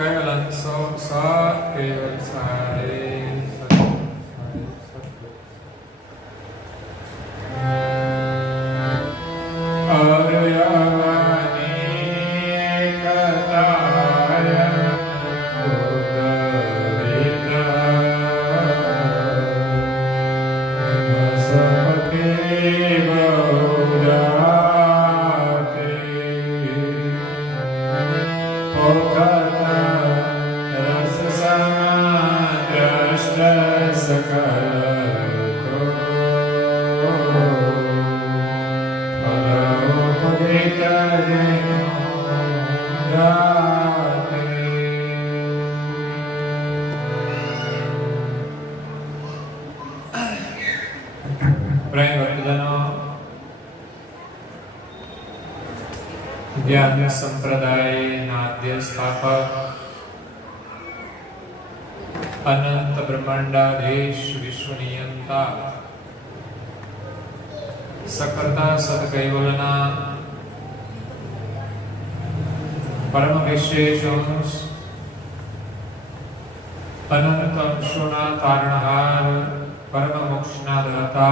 Kailan sa keval sare संप्रदाय नाद्य स्थापक अनंत ब्रह्मांडाधीश विश्वनियंता सकर्ता सदकैवलना परम विशेष अनंत अंशोना तारणहार परम मोक्षना दाता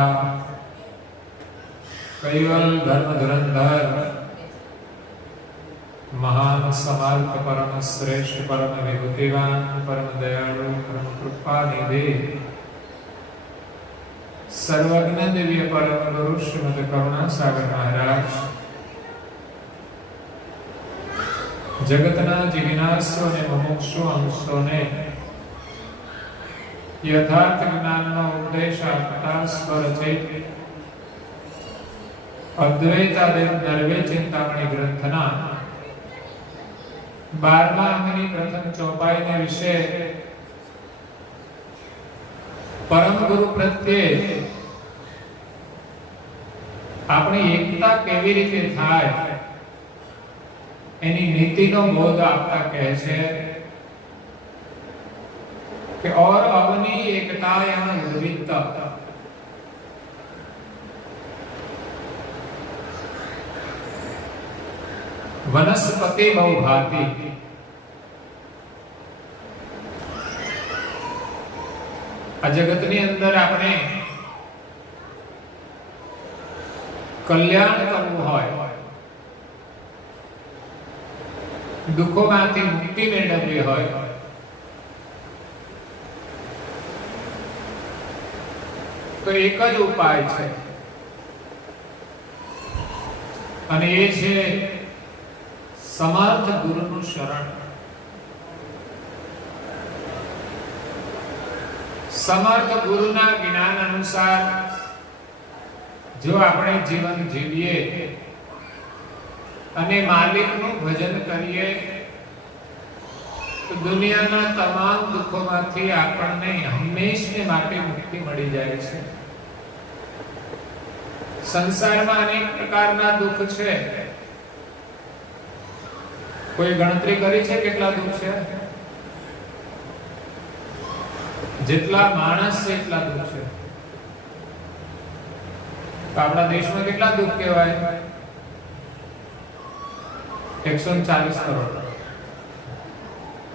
कैवल धर्म धुरंधर महान समर्थ परम श्रेष्ठ परम विभूतिवान परम दयालु परम कृपा निधि सर्वज्ञ दिव्य परम गुरु श्रीमद करुणा सागर महाराज जगतना जीविनाशो ने मुमुक्षु अंशोने यथार्थ ज्ञानનો ઉપદેશ આપતા સ્વરચિત અદ્વૈતાદેવ નર્વે ચિંતામણી ગ્રંથના 12મા અંગની પ્રથમ ચોપાઈને વિશે પરમ ગુરુ પ્રત્યે આપણી એકતા કેવી રીતે થાય એની નીતિનો બોધ આપતા કહે છે કે और अवनी एकता यानी उद्वित्त वनस्पति बहुभाती आ जगतनी अंदर आपने कल्याण करવું હોય દુઃખોમાંથી મુક્તિ મેળવવી હોય તો એક જ ઉપાય છે અને એ છે समर्थ गुरुનું શરણ समर्थ गुरुના જ્ઞાન અનુસાર જો આપણે જીવન જીવીએ અને માલિકનું ભજન કરીએ તો દુનિયાના તમામ દુઃખોમાંથી આપણને હંમેશને માટે મુક્તિ મળી જાય છે સંસારમાં અનેક પ્રકારના દુઃખ છે કોઈ ગણતરી કરી છે કેટલા દુઃખ છે જેટલા માણસ છે એટલા દુઃખ છે તો આપણા દેશમાં કેટલા દુઃખ કહેવાય 140 કરોડ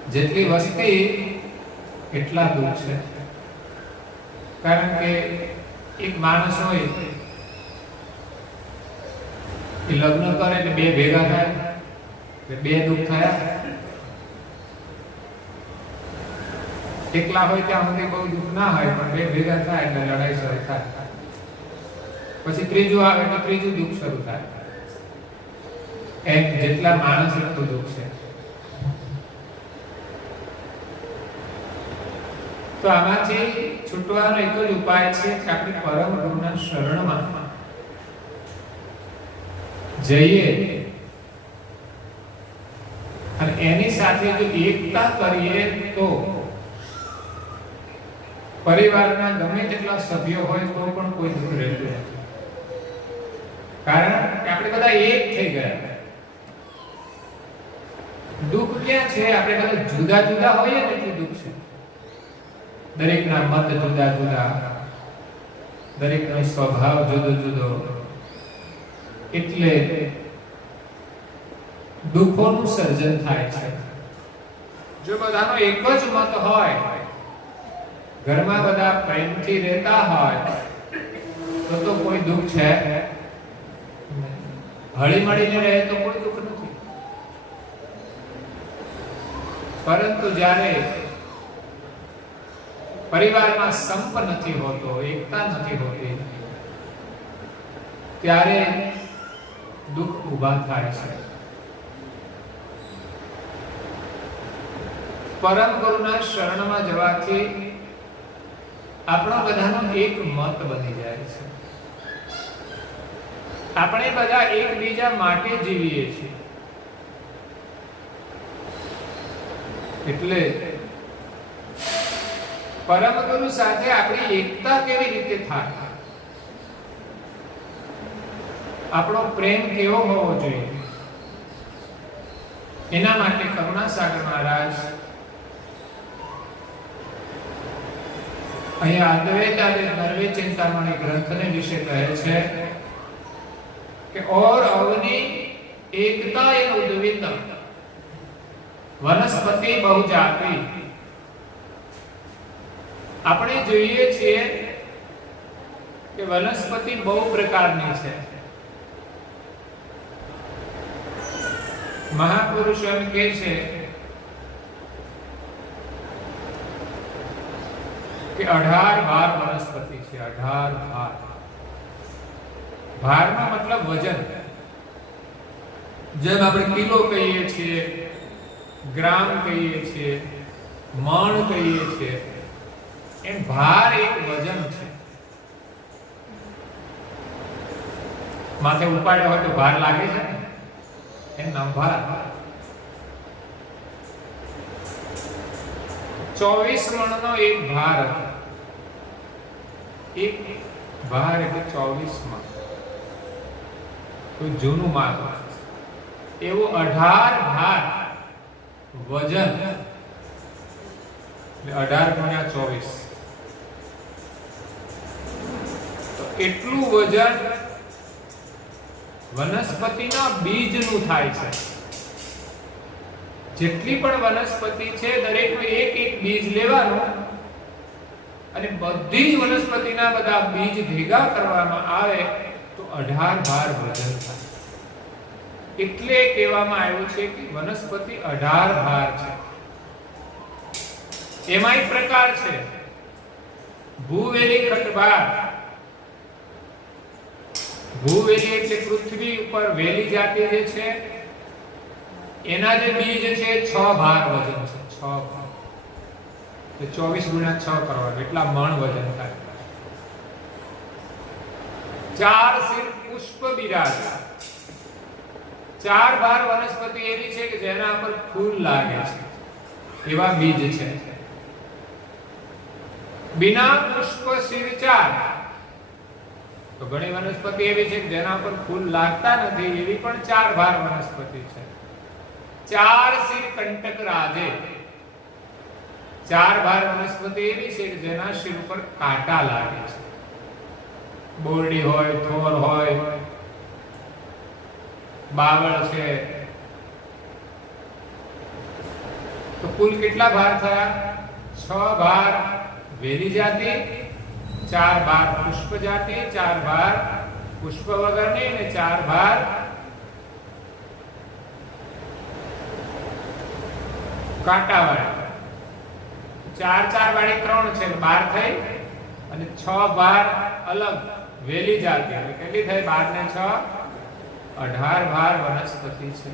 જેટલી વસ્તી એટલા દુઃખ છે કારણ કે એક માણસ હોય એ લગ્ન કરે એટલે બે ભેગા થાય બે દુઃખ થયા એકલા હોય ત્યાં સુધી બહુ દુઃખ ના હોય પણ બે ભેગા થાય એટલે લડાઈ શરૂ થાય પછી ત્રીજું આવે એટલે ત્રીજું દુઃખ શરૂ થાય એમ જેટલા માણસ એટલું દુઃખ છે તો આમાંથી છૂટવાનો એક જ ઉપાય છે કે આપણે પરમ ગુરુના શરણમાં જઈએ અને એની સાથે જો એકતા કરીએ તો પરિવારના ગમે તેટલા સભ્યો હોય તો પણ કોઈ દુઃખ રહેતું નથી કારણ કે આપણે બધા એક થઈ ગયા દુઃખ ક્યાં છે આપણે બધા જુદા જુદા હોઈએ એટલું દુઃખ છે દરેકના મત જુદા જુદા દરેકનો સ્વભાવ જુદો જુદો એટલે દુઃખોનું સર્જન થાય છે જો બધાનો એક જ મત હોય, ઘરમાં બધા પ્રેમથી રહેતા હોય, તો કોઈ દુઃખ છે? હળી મળીને રહે તો કોઈ દુઃખ નથી. પરંતુ જ્યારે પરિવારમાં સંપ નથી હોતો, એકતા નથી હોતી, ત્યારે દુઃખ ઊભા થાય છે. પરમ ગુરુના શરણમાં જવાથી આપણો બધાનો એક મત બની જાય છે. આપણે બધા એકબીજા માટે જીવીએ છીએ. એટલે પરમ ગુરુ સાથે આપણી એકતા કેવી રીતે થાય? આપણો પ્રેમ કેવો હોવો જોઈએ? એના માટે કરુણાસાગર મહારાજ અહીંયા અદ્વૈત અને નર્વે ચિંતામણી ગ્રંથને વિશે કહે છે કે और अवनी एकता एन उद्वित वनस्पति बहुजाति. આપણે જોઈએ છીએ કે વનસ્પતિ બહુ પ્રકારની છે. મહાપુરુષો એમ કહે છે કે 18 વનસ્પતિ છે. 18 ભારનો મતલબ વજન. જેમ આપણે કિલો કહીએ છીએ, ગ્રામ કહીએ છીએ, મણ કહીએ છીએ, એમ ભાર એક વજન છે. માથે ઉપાડ્યો હોય તો ભાર લાગે છે ને, એમ નામ ભાર. 24 મણનો એક ભાર હતો. એક ભાર એટલે 24 મણ. તો જૂનું માપ. એવું 18 ભાર વજન એટલે 18 × 24. તો એટલું વજન વનસ્પતિના બીજનું થાય છે. જેટલી પણ વનસ્પતિ છે દરેકનું એક એક બીજ લેવાનું અને બધી જ વનસ્પતિના બધા બીજ ભેગા કરવામાં આવે તો 18 ભાર વજન થાય. એટલે કહેવામાં આવ્યું છે કે વનસ્પતિ 18 ભાર છે. એમાંય પ્રકાર છે. ભૂવેલી ખટભાર. ભૂવેલી એટલે પૃથ્વી ઉપર વેલી જાતિ જે છે એના જે બીજ છે 6 ભાર વજન છે. 6 ભાર. તો 24 × 6 કરવાનું, એટલા મણ વજન થાય. 4 શિર પુષ્પ બિરાજ. 4 ભાર વનસ્પતિ એવી છે કે જેના પર ફૂલ લાગે છે, એવા બીજ છે. બિના પુષ્પ શિર 4. તો ઘણી વનસ્પતિ એવી છે કે જેના પર ફૂલ લાગતા નથી, એવી પણ 4 ભાર વનસ્પતિ છે. 4 શિર કંટક રાજે. 4 ભાર વનસ્પતિ એવી છે કે જેના શિર ઉપર કાંટા લાગે છે. બોરડી હોય, થોર હોય, બાવળ છે. તો કુલ કેટલા ભાર થયા? 6 ભાર વેલી જાતિ, 4 ભાર પુષ્પ જાતિ, 4 ભાર પુષ્પ વગરની અને 4 ભાર કાંટાવાળી. 4 વાળી 3 છે, 12 થઈ. અને 6 ભાર અલગ વેલી જાતિ, એટલે કેટલી થઈ? 12 ને 6 18 ભાર વનસ્પતિ છે.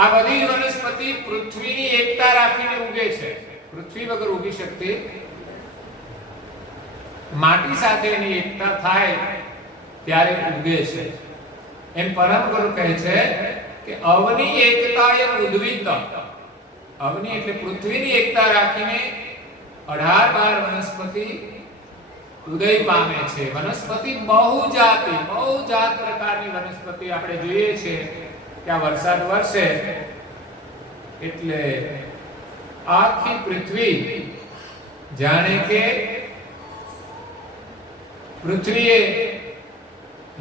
આ બધી વનસ્પતિ પૃથ્વીની એકતા રાખીને ઉગે છે. પૃથ્વી વગર ઉગી શકતી. માટી સાથે એની એકતા થાય ત્યારે ઉગે છે. એમ પરમ ગુરુ કહે છે કે અવની એકતાય ઉદ્વિત. અવની એટલે પૃથ્વીની એકતા રાખીને 18 ભાર વનસ્પતિ ઉદય પામે છે. વનસ્પતિ બહુજાત પ્રકારની વનસ્પતિ આપણે જોઈએ છે કે આ વરસાદ વરસે એટલે આખી પૃથ્વી જાણે કે પૃથ્વીએ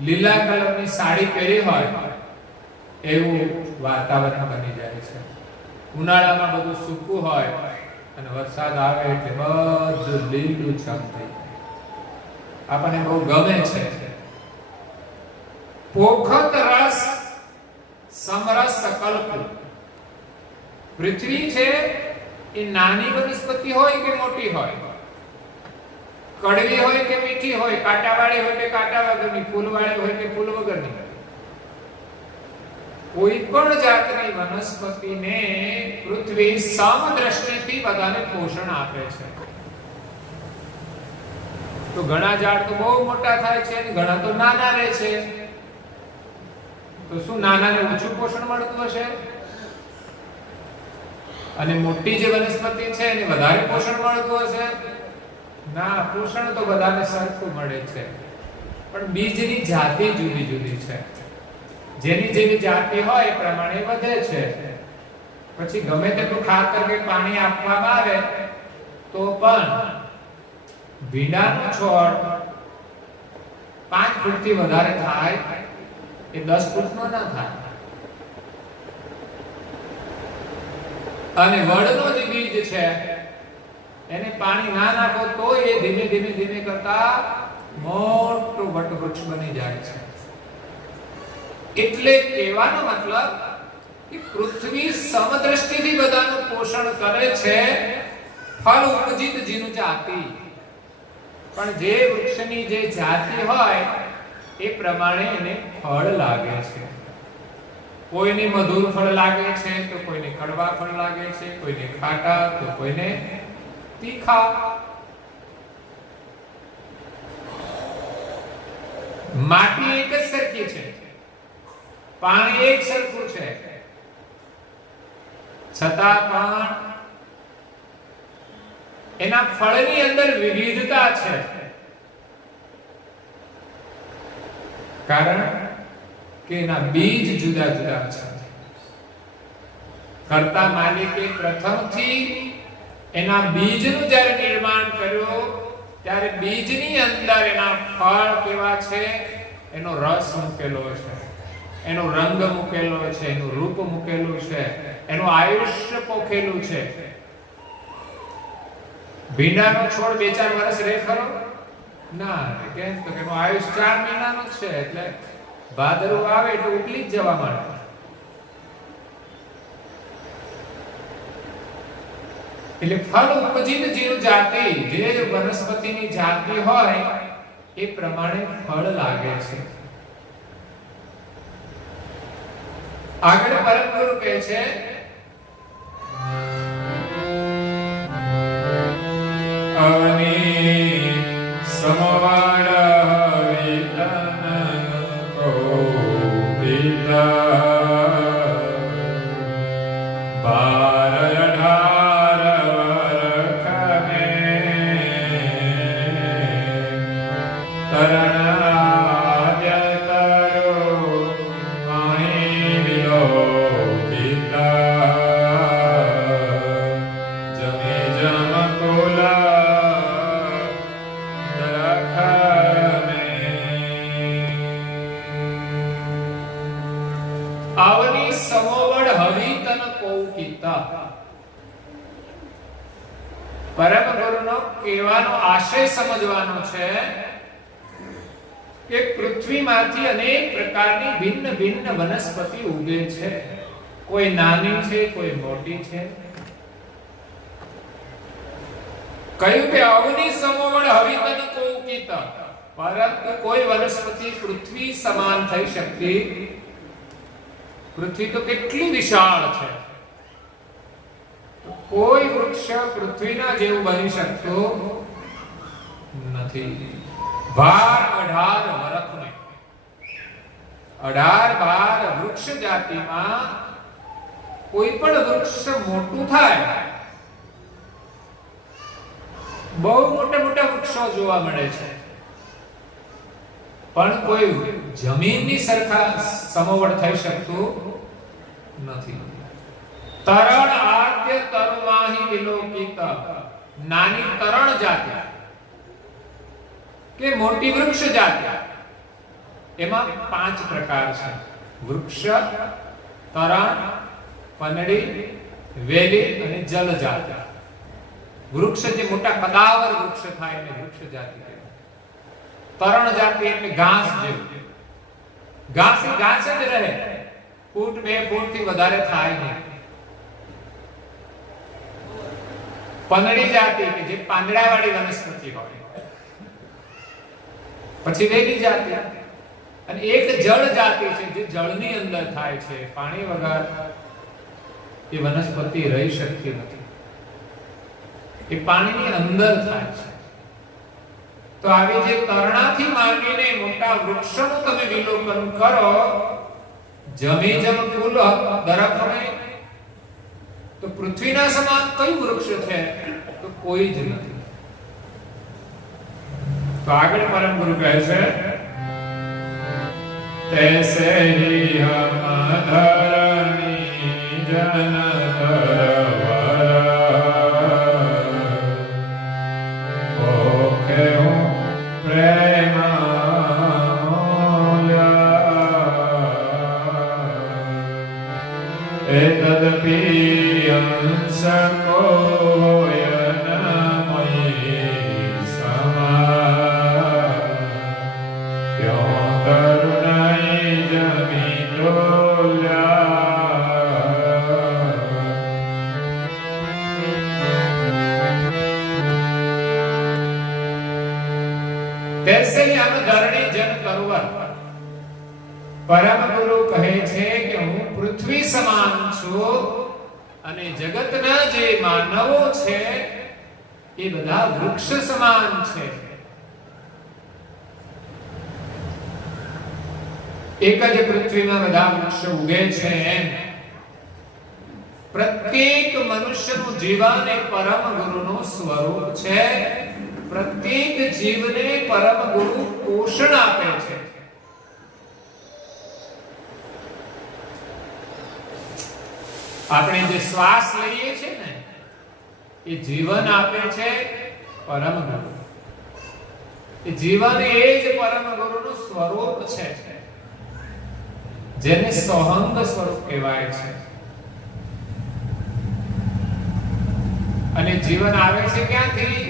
લીલા કલરની સાડી પહેરી હોય એવું વાતાવરણ બની જાય છે. ઉનાળામાં બધું સૂકું હોય અને વરસાદ આવે એટલે બધું લીલું છમ થઈ જાય. આપણને બહુ ગમે છે. પોખત રસ સમરસ કલ્પ. પૃથ્વી છે એ નાની વનસ્પતિ હોય કે મોટી હોય, કડવી હોય કે મીઠી હોય, કાંટાવાળી હોય કે કાંટા વગરની, ફૂલવાળી હોય કે ફૂલ વગરની, કોઈ પણ જાતની વનસ્પતિને પૃથ્વી સમદ્રષ્ટિથી બધાને પોષણ આપે છે. તો ઘણા ઝાડ તો બહુ મોટા થાય છે અને ઘણા તો નાના રહે છે. તો શું નાનાને ઓછું પોષણ મળતું હશે અને મોટી જે વનસ્પતિ છે એને વધારે પોષણ મળતું હશે? ના, પોષણ તો બધાને સરખું મળે છે, પણ બીજની જાતિ જુદી જુદી છે. જેની જેવી જાતિ હોય એ પ્રમાણે વધે છે. પછી ગમે તેટલું ખાતર કે પાણી આપવામાં આવે તો પણ ભીંડાનો છોડ 5 ફૂટથી વધારે થાય એ 10 ફૂટનો ના થાય. અને વડનો જે બીજ છે એને પાણી ના નાખો તો એ ધીમે ધીમે ધીમે કરતા મોટું વટવૃક્ષ બની જાય છે. એટલે કહેવાનો મતલબ કે પૃથ્વી સમદ્રષ્ટિથી બધાનું પોષણ કરે છે. ફળ ઉપજિત જીનું જાતિ, પણ જે વૃક્ષની જે જાતિ હોય એ પ્રમાણે એને ફળ લાગે છે. કોઈને મધુર ફળ લાગે છે તો કોઈને કડવા ફળ લાગે છે, કોઈને ખાટા તો કોઈને તીખા. માટી એક જ સરખી છે, પાણી એક સરખું છે, છતાં પણ એના ફળની અંદર વિવિધતા છે. કારણ કે એના બીજ જુદા જુદા છે. કર્તા માલિકે પ્રથમથી એના બીજનું જ્યારે નિર્માણ કર્યું ત્યારે બીજની અંદર એના ફળ કેવા છે, એનો રસ મૂકેલો છે, એનો રંગ મૂકેલો છે, એનું રૂપ મૂકેલું છે, એનું આયુષ્ય પોખેલું છે. ભીંડાનો છોડ 2-4 વર્ષ રહે ખરો? ના, કેમ તો એનું આયુષ્ય 4 મહિનાનું જ છે. એટલે ભાદરવું આવે એટલે ઉકલી જ જવા માંડે. એટલે ફળ ઉપજિત જીવ જાતિ, જે વનસ્પતિની જાતિ હોય એ પ્રમાણે ફળ લાગે છે. આગળ પરમ ગુરુ કહે છે અવની સમવાળ વિલન કોવિલા બાર અઢાર વરખને તરણાદ્ય તરો અહીં વિલોકિતા જમે જમકુલા આવની સમોવડ હવી તન કૌકિતા. પરમ ગુરુનો કહેવાનો આશય સમજવાનો છે કે પૃથ્વીમાંથી અનેક પ્રકારની ભિન્ન ભિન્ન વનસ્પતિ ઉગે છે. કોઈ નાની છે, કોઈ મોટી છે. કહ્યું કે અવની સમોવડ હવી તન કૌકિતા, પરંતુ કોઈ વનસ્પતિ પૃથ્વી સમાન થઈ શકતી. પૃથ્વી તો કેટલી વિશાળ છે, કોઈ વૃક્ષ પૃથ્વીના જેવું બની શકતું નથી. 12 વરખને 18 વૃક્ષ જાતિમાં કોઈ પણ વૃક્ષ મોટું થાય, બહુ મોટા મોટા વૃક્ષો જોવા મળે છે, પણ કોઈ જમીનની સરખા સમોવડ થઈ શકતું નથી. તરણ આદ્ય તરુમાહી વિલોકિતા. નાની તરણ જાતિ કે મોટી વૃક્ષ જાતિ, એમાં 5 પ્રકાર છે: વૃક્ષ, તરણ, પનડી, વેલી અને જલ જાતિ. વૃક્ષ જે મોટા કદાવર વૃક્ષ થાય એને વૃક્ષ જાતિ કહેવાય. તરણ જાતિ એટલે ઘાસ જેવું. ઘાસ એ ઘાસ જ રહે, ફૂટ 2 ફૂટ થી વધારે થાય નહીં. પનડી જાતિ કે જે પાંદડાવાળી વનસ્પતિ હોય. પછી વેલી જાતિ અને એક જળ જાતિ છે જે જળની અંદર થાય છે. પાણી વગર એ વનસ્પતિ રહી શકતી નથી, એ પાણીની અંદર થાય છે. તો આવી જે તરણાથી માંડીને મોટા વૃક્ષોનું તમે વિલોકન કરો, જમી જમ કુલ દરખમે, તો પૃથ્વીના સમાન કયું વૃક્ષ છે? તો કોઈ જ નથી. તો આગળ પરમ ગુરુ કહે છે, તૈસે હી હમ ધરણી જન પરમ ગુરુ કહે છે કે હું પૃથ્વી સમાન છું અને જગતના જે માનવો છે એ બધા વૃક્ષ સમાન છે. એક જ પૃથ્વીમાં બધા વૃક્ષ ઉગે છે એમ પ્રત્યેક મનુષ્યનું જીવન એ પરમ ગુરુનું સ્વરૂપ છે. પ્રત્યેક જીવને પરમ ગુરુ પોષણ આપે છે. આપણે જે શ્વાસ લઈએ છીએ ને એ જીવન આપે છે પરમ ગુરુ. એ જીવન એ જ પરમ ગુરુનું સ્વરૂપ છે, જેને સોહંગ સ્વરૂપ કહેવાય છે. અને જીવન આવે છે ક્યાંથી?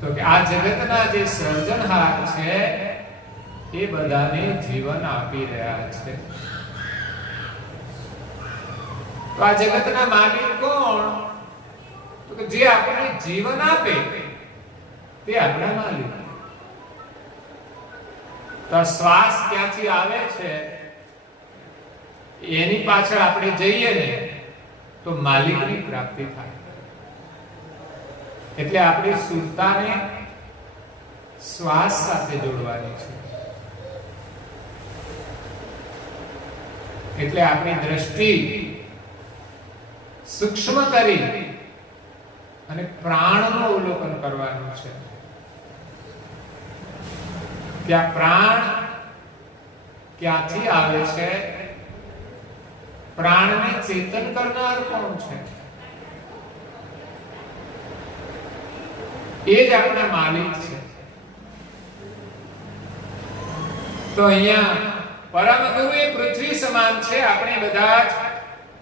તો કે આ જગતના જે સર્જનહાર છે એ બધાને જીવન આપી રહ્યા છે. તો આ જગતના માલિક કોણ? તો કે જે આપણને જીવન આપે તે આપણા માલિક. તો શ્વાસ ક્યાંથી આવે છે એની પાછળ આપણે જઈએ ને તો માલિકની પ્રાપ્તિ થાય. એટલે આપણી સુરતાને શ્વાસ સાથે જોડવાની છે. એટલે આપણી દ્રષ્ટિ સૂક્ષ્મ કરી અને પ્રાણનું અવલોકન કરવાનું છે. કે આ પ્રાણ ક્યાંથી આવે છે? પ્રાણને ચેતન કરનાર કોણ છે? એ જ આપણા માલિક છે. તો અહીંયા પરમ ગુરુ એ પૃથ્વી સમાન છે. આપણે બધા જ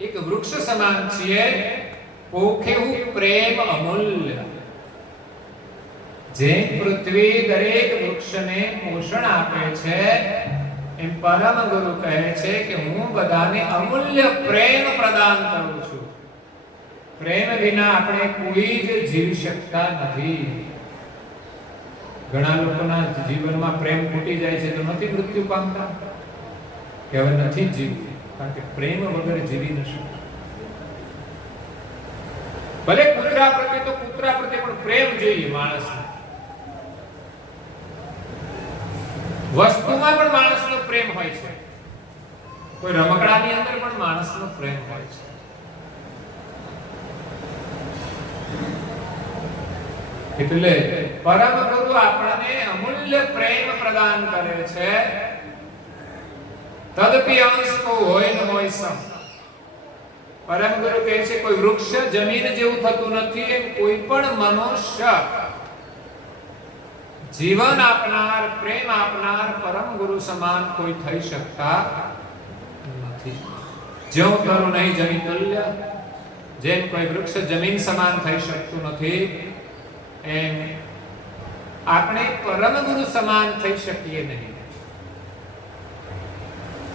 એક વૃક્ષ સમાન છીએ. પોખેવું પ્રેમ અમૂલ્ય. જે પૃથ્વી દરેક વૃક્ષને પોષણ આપે છે એમ પરમ ગુરુ કહે છે કે હું બધાને અમૂલ્ય પ્રેમ પ્રદાન કરું છું. પ્રેમ વિના આપણે કોઈ જ જીવી શકતા નથી. ઘણા લોકોના જીવનમાં પ્રેમ ખૂટી જાય છે તો નથી મૃત્યુ પામતા કે હવે નથી જીવવું, કારણ કે પ્રેમ વગર જીવી ન શકે. ભલે કૂતરા પ્રત્યે તો કૂતરા પ્રત્યે પણ પ્રેમ જોઈએ માણસને. વસ્તુમાં પણ માણસનો પ્રેમ હોય છે. કોઈ રમકડાની અંદર પણ માણસનો પ્રેમ હોય છે. એટલે પરમ ગુરુ આપણને અમૂલ્ય પ્રેમ પ્રદાન કરે છે. તદપી અંશ કો હોય ન હોય સમ. પરમ ગુરુ કહે છે કોઈ વૃક્ષ જમીન જેવું થતું નથી એમ કોઈ પણ મનુષ્ય જીવન આપનાર પ્રેમ આપનાર પરમ ગુરુ સમાન કોઈ થઈ શકતા નથી. જ્યો તરું નહીં જમીન તુલ્ય, જેમ કોઈ વૃક્ષ જમીન સમાન થઈ શકતું નથી, એમ આપણે પરમ ગુરુ સમાન થઈ શકીએ નહીં.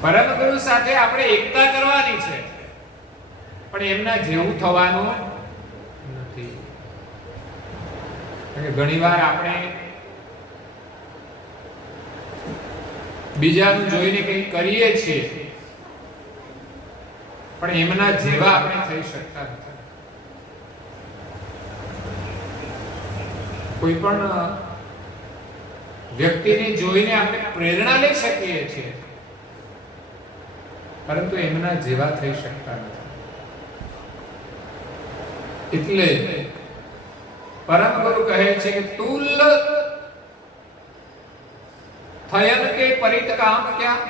પરમ ગુરુ સાથે આપણે એકતા કરવાની છે, પણ એમના જેવું થવાનું નથી. ઘણીવાર આપણે બીજાનું જોઈને કંઈ કરીએ છીએ, પણ એમના જેવા આપણે થઈ શકતા નથી. કોઈ પણ વ્યક્તિને જોઈને આપણે પ્રેરણા લઈ શકીએ છીએ, પરંતુ એમના જેવા થઈ શકતા નથી. એટલે પરમ ગુરુ કહે છે કે તુલ થયન કે પરિત કામ ક્યાં.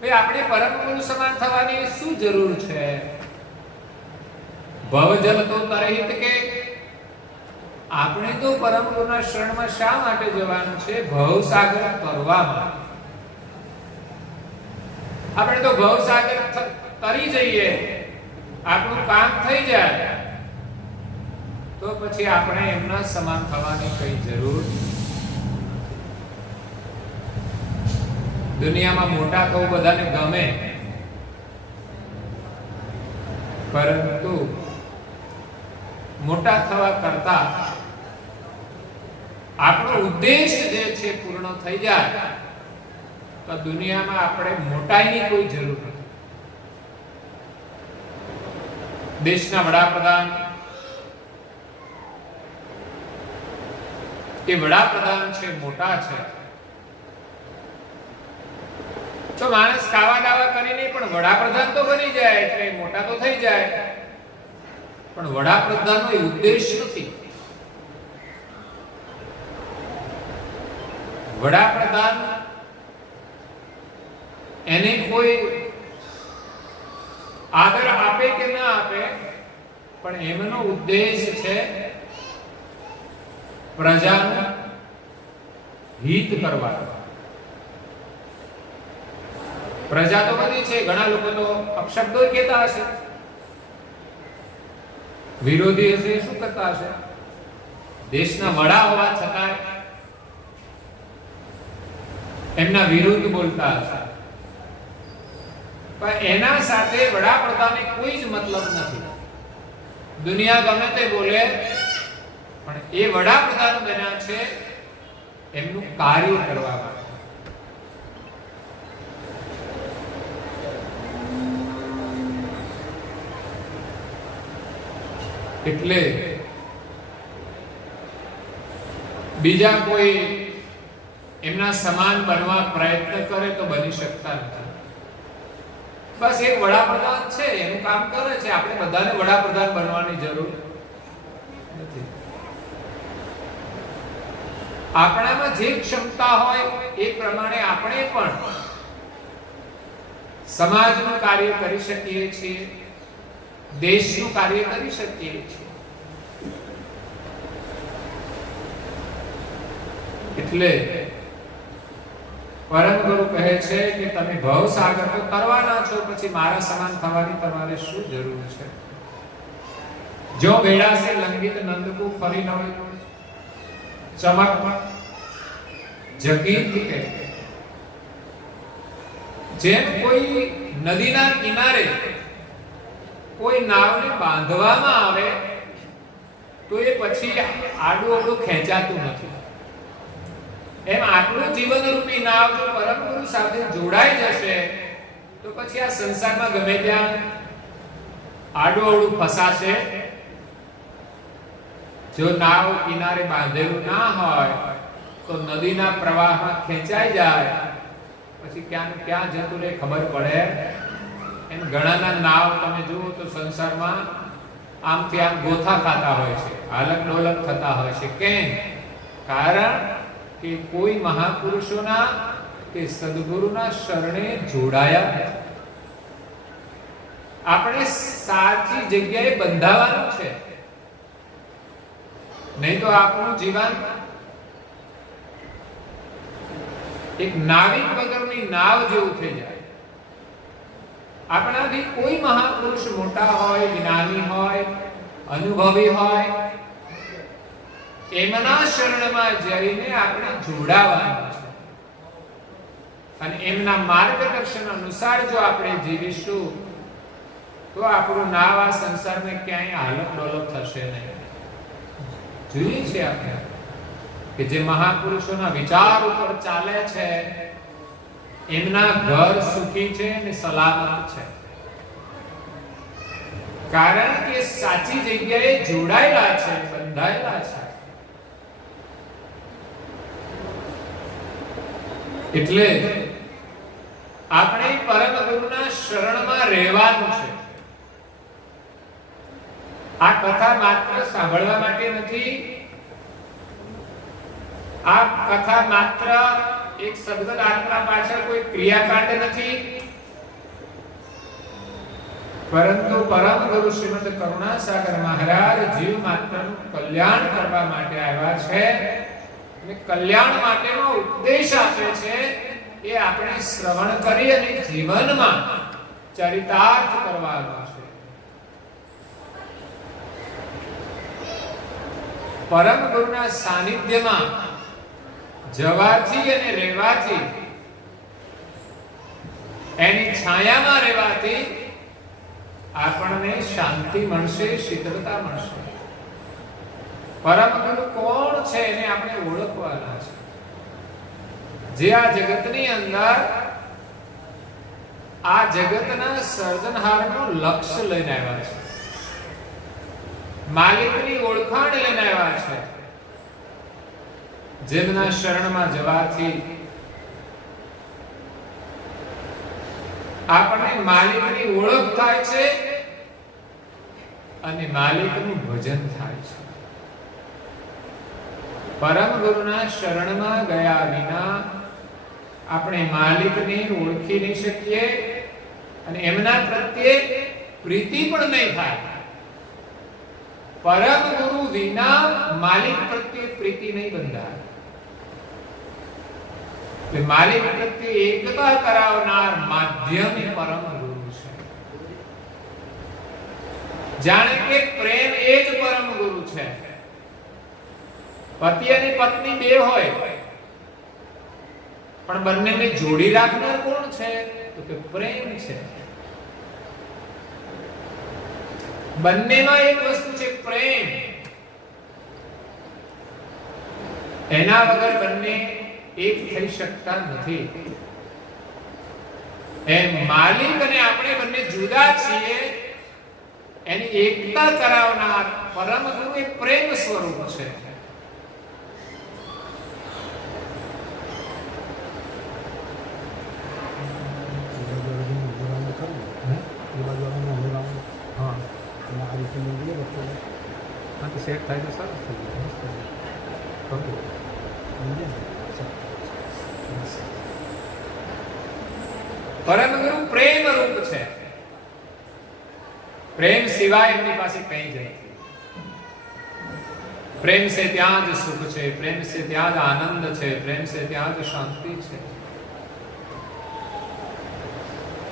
ભાઈ આપણે પરમ ગુરુ સમાન થવાની શું જરૂર છે? ભવજલ તો તરહિત કે, આપણે તો પરમ ગુરુના શરણમાં શા માટે જવાનું છે? ભવસાગર તરવામાં. આપણે તો ભવસાગર તરી જઈએ, આપણું કામ થઈ જાય, તો પછી આપણે એમના સમાન થવાની કઈ જરૂર નથી. દુનિયામાં મોટા થવું બધાને ગમે, પરંતુ મોટા થવા કરતા આપણો ઉદ્દેશ જે છે પૂર્ણ થઈ જાય, તો દુનિયામાં આપણે મોટાઈની કોઈ જરૂર નથી. દેશના વડાપ્રધાન એ વડાપ્રધાન છે, મોટા છે, તો માણસ ખાવા દાવા કરીને પણ વડાપ્રધાન તો બની જાય, એટલે મોટા તો થઈ જાય. પણ વડાપ્રધાનનો એ ઉદ્દેશ નથી. વડાપ્રધાન એને કોઈ આદર આપે કે ના આપે, પણ એમનો ઉદ્દેશ છે પ્રજાનું હિત કરવાનું. પ્રજા તો બધી છે, ઘણા લોકો તો અપશબ્દો કહેતા હશે, વિરોધી હશે, શું કરતા હશે? દેશના વડા હોવા છતાં એમના વિરુદ્ધ બોલતા હશે. પણ એના સાથે વડાપ્રધાનને કોઈ જ મતલબ નથી. દુનિયા ગમે તે બોલે, પણ એ વડાપ્રધાન બન્યા છે એમનું કાર્ય કરવા માટે. એટલે બીજા કોઈ એમના સમાન બનવા પ્રયત્ન કરે તો બની શકતા નથી. બસ એક વડાપ્રધાન છે, એનું કામ કરે છે. આપણે બધાને વડાપ્રધાન બનવાની જરૂર નથી. આપણામાં જે ક્ષમતા હોય એ પ્રમાણે આપણે પણ સમાજનું કાર્ય કરી શકીએ છીએ, દેશનું કાર્ય કરી શકીએ છીએ. એટલે પરમ ગુરુ કહે છે કે તમે ભવસાગર તો તરવાના છો, પછી મારા સમાન થવાની તમારે શું જરૂર છે? જો બેડા સે લંગિત નંદકુ ફરી ન હોય ચમક જગીર કે, જેમ કોઈ નદીના કિનારે કોઈ નાવને બાંધવામાં આવે તો એ પછી આડું અવળું ખેંચાતું નથી. એમ આટલું જીવનરૂપી નાવ જો પરમ ગુરુ સાથે જોડાઈ જશે તો પછી આ સંસારમાં ગમે ત્યાં આડું અવળું ફસાશે. જો નાવ કિનારે બાંધેલું ના હોય તો નદીના પ્રવાહમાં ખેંચાઈ જાય, પછી ક્યાં ક્યાં જતું રહે ખબર પડે. એમ ઘણાના નાવ તમે જુઓ તો સંસારમાં આમથી આમ ગોથા ખાતા હોય છે, હાલક ડોલક થતા હોય છે. કેમ? કારણ કે કોઈ મહાપુરુષોના કે સદગુરુના શરણે જોડાયા. આપણે સાચી જગ્યાએ બંધાવાનું છે, નહીં તો આપણું જીવન એક નાવિક વગરની નાવ જેવું થઈ જાય. આપણાથી કોઈ મહાપુરુષ મોટા હોય, જ્ઞાની હોય, અનુભવી હોય, એમના શરણમાં જઈને આપણે જોડાવાનું છે અને એમના માર્ગદર્શન અનુસાર જો આપણે જીવીશું તો આપણું નામ આ સંસારમાં ક્યાંય હાલત ડોલપ થશે નહીં. જોઈએ છે આપણે કે જે મહાપુરુષોના વિચાર ઉપર ચાલે છે એમના ઘર સુખી છે અને સલામત છે, કારણ કે સાચી જગ્યાએ જોડાયેલા છે, બંધાયેલા છે. એટલે આપણે પરમ ગુરુના શરણમાં રહેવાનું છે. આ કથા માત્ર સાંભળવા માટે નથી, આ કથા માત્ર એક સદગત આત્મા પાછળ કોઈ ક્રિયાકાંડ નથી, પરંતુ પરમ ગુરુ શ્રીમદ કરુણાસાગર મહારાજ જીવ માત્રનું કલ્યાણ કરવા માટે આવ્યા છે અને કલ્યાણ માટેનો ઉપદેશ આપે છે. એ આપણે શ્રવણ કરી અને જીવનમાં ચરિતાર્થ કરવાનો છે. પરમ ગુરુના સાનિધ્યમાં જવાથી અને રહેવાથી, એની છાયામાં રહેવાથી આપણને શાંતિ મળશે, શીતળતા મળશે. પરમ ગુરુ કોણ છે એને આપણે ઓળખવાના છે. જે આ જગતની અંદર આ જગતના સર્જનહારનું લક્ષ્ય લઈને આવ્યા છે, માલિકની ઓળખાણ લઈને આવ્યા છે, જેમના શરણમાં જવાથી આપણને માલિકની ઓળખ થાય છે અને માલિકનું ભજન થાય છે. પરમ ગુરુના શરણમાં ગયા વિના આપણે માલિકને ઓળખી નહીં શકીએ અને એમના પ્રત્યે પ્રીતિ પણ નહીં થાય. પરમ ગુરુ વિના માલિક પ્રત્યે પ્રીતિ નહીં બંધાય. માલિક પ્રત્યે એકતા કરાવનાર માધ્યમ એ પરમ ગુરુ છે. જાણે કે પ્રેમ એ જ પરમ ગુરુ છે. પતિ અને પત્ની બે હોય પણ બંનેને જોડી રાખનાર કોણ છે? તો કે પ્રેમ છે. બંનેમાં એક વસ્તુ છે, પ્રેમ. એના વગર બંને એક થઈ શકતા નથી. એમ માલિક અને આપણે બંને જુદા છીએ, એની એકતા કરાવનાર પરમ ગુરુ એ પ્રેમ સ્વરૂપ છે. સેટ થાય તો સારું થઈ જાય. પરમ ગુરુ પ્રેમ રૂપ છે. પ્રેમ સિવાય એમની પાસે કંઈ જ નથી. પ્રેમ से ત્યાં જ સુખ છે, પ્રેમ से ત્યાં જ આનંદ છે, પ્રેમ से ત્યાં જ શાંતિ છે.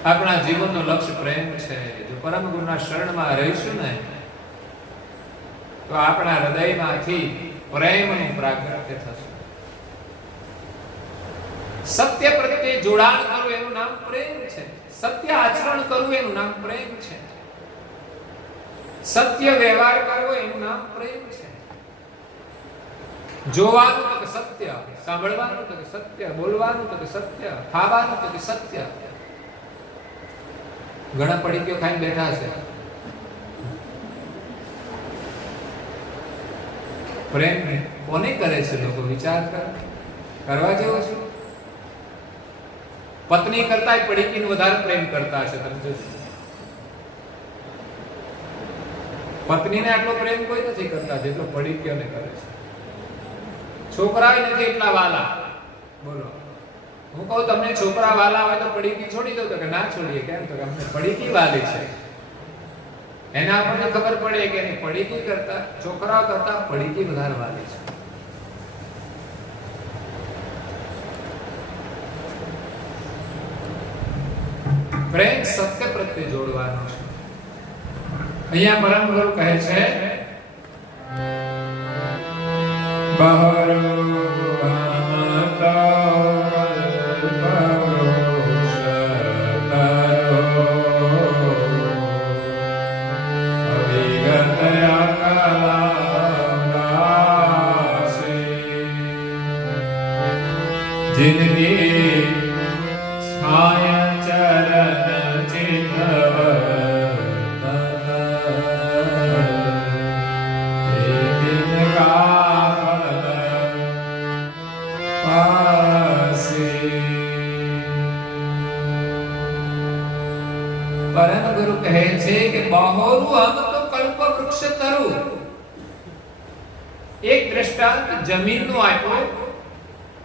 આપણા જીવનનું લક્ષ્ય પ્રેમ છે. જો પરમ ગુરુના શરણમાં રહીશું ને તો આપણા હૃદયમાંથી પ્રેમનું પ્રાગટ્ય થશે. સત્ય પ્રત્યે જોડાણ કરવું એનું નામ પ્રેમ છે. સત્ય આચરણ કરવું એનું નામ પ્રેમ છે. સત્ય વ્યવહાર કરવો એનું નામ પ્રેમ છે. જોવાનું તો કે સત્ય, સાંભળવાનું તો કે સત્ય, બોલવાનું તો કે સત્ય, ખાવાનું તો કે સત્ય. ઘણા પડીકીઓ ખાઈને બેઠા છે. પ્રેમ કોને કરે છે? લોકો વિચાર કરવા જેવો છે. પત્ની કરતા પડીકીને વધારે પ્રેમ કરતા છે. તમે જોજો, પત્નીને આટલો પ્રેમ કોઈ નથી કરતા જેટલો પડીકીઓને કરે છે. છોકરા નથી એટલા વાલા. બોલો, હું કહું તમને છોકરા વાલા હોય તો પડીકી છોડી દો, તો કે ના છોડીએ. કેમ? તો કે અમને પડીકી વાલી છે. એના આપણને ખબર પડે કે એની પડીકી કરતા, છોકરાઓ કરતા પડીકી વધારે વાલી છે. પ્રેમ સત્ય પ્રત્યે થવાનું છે. અહીંયા પરમ ગુરુ કહે છે બહરો जिनकी छाया चरण परम गुरु कहे छे कि बहोरु हम तो कल्प वृक्ष तरु. एक दृष्टांत जमीन नु आप्यो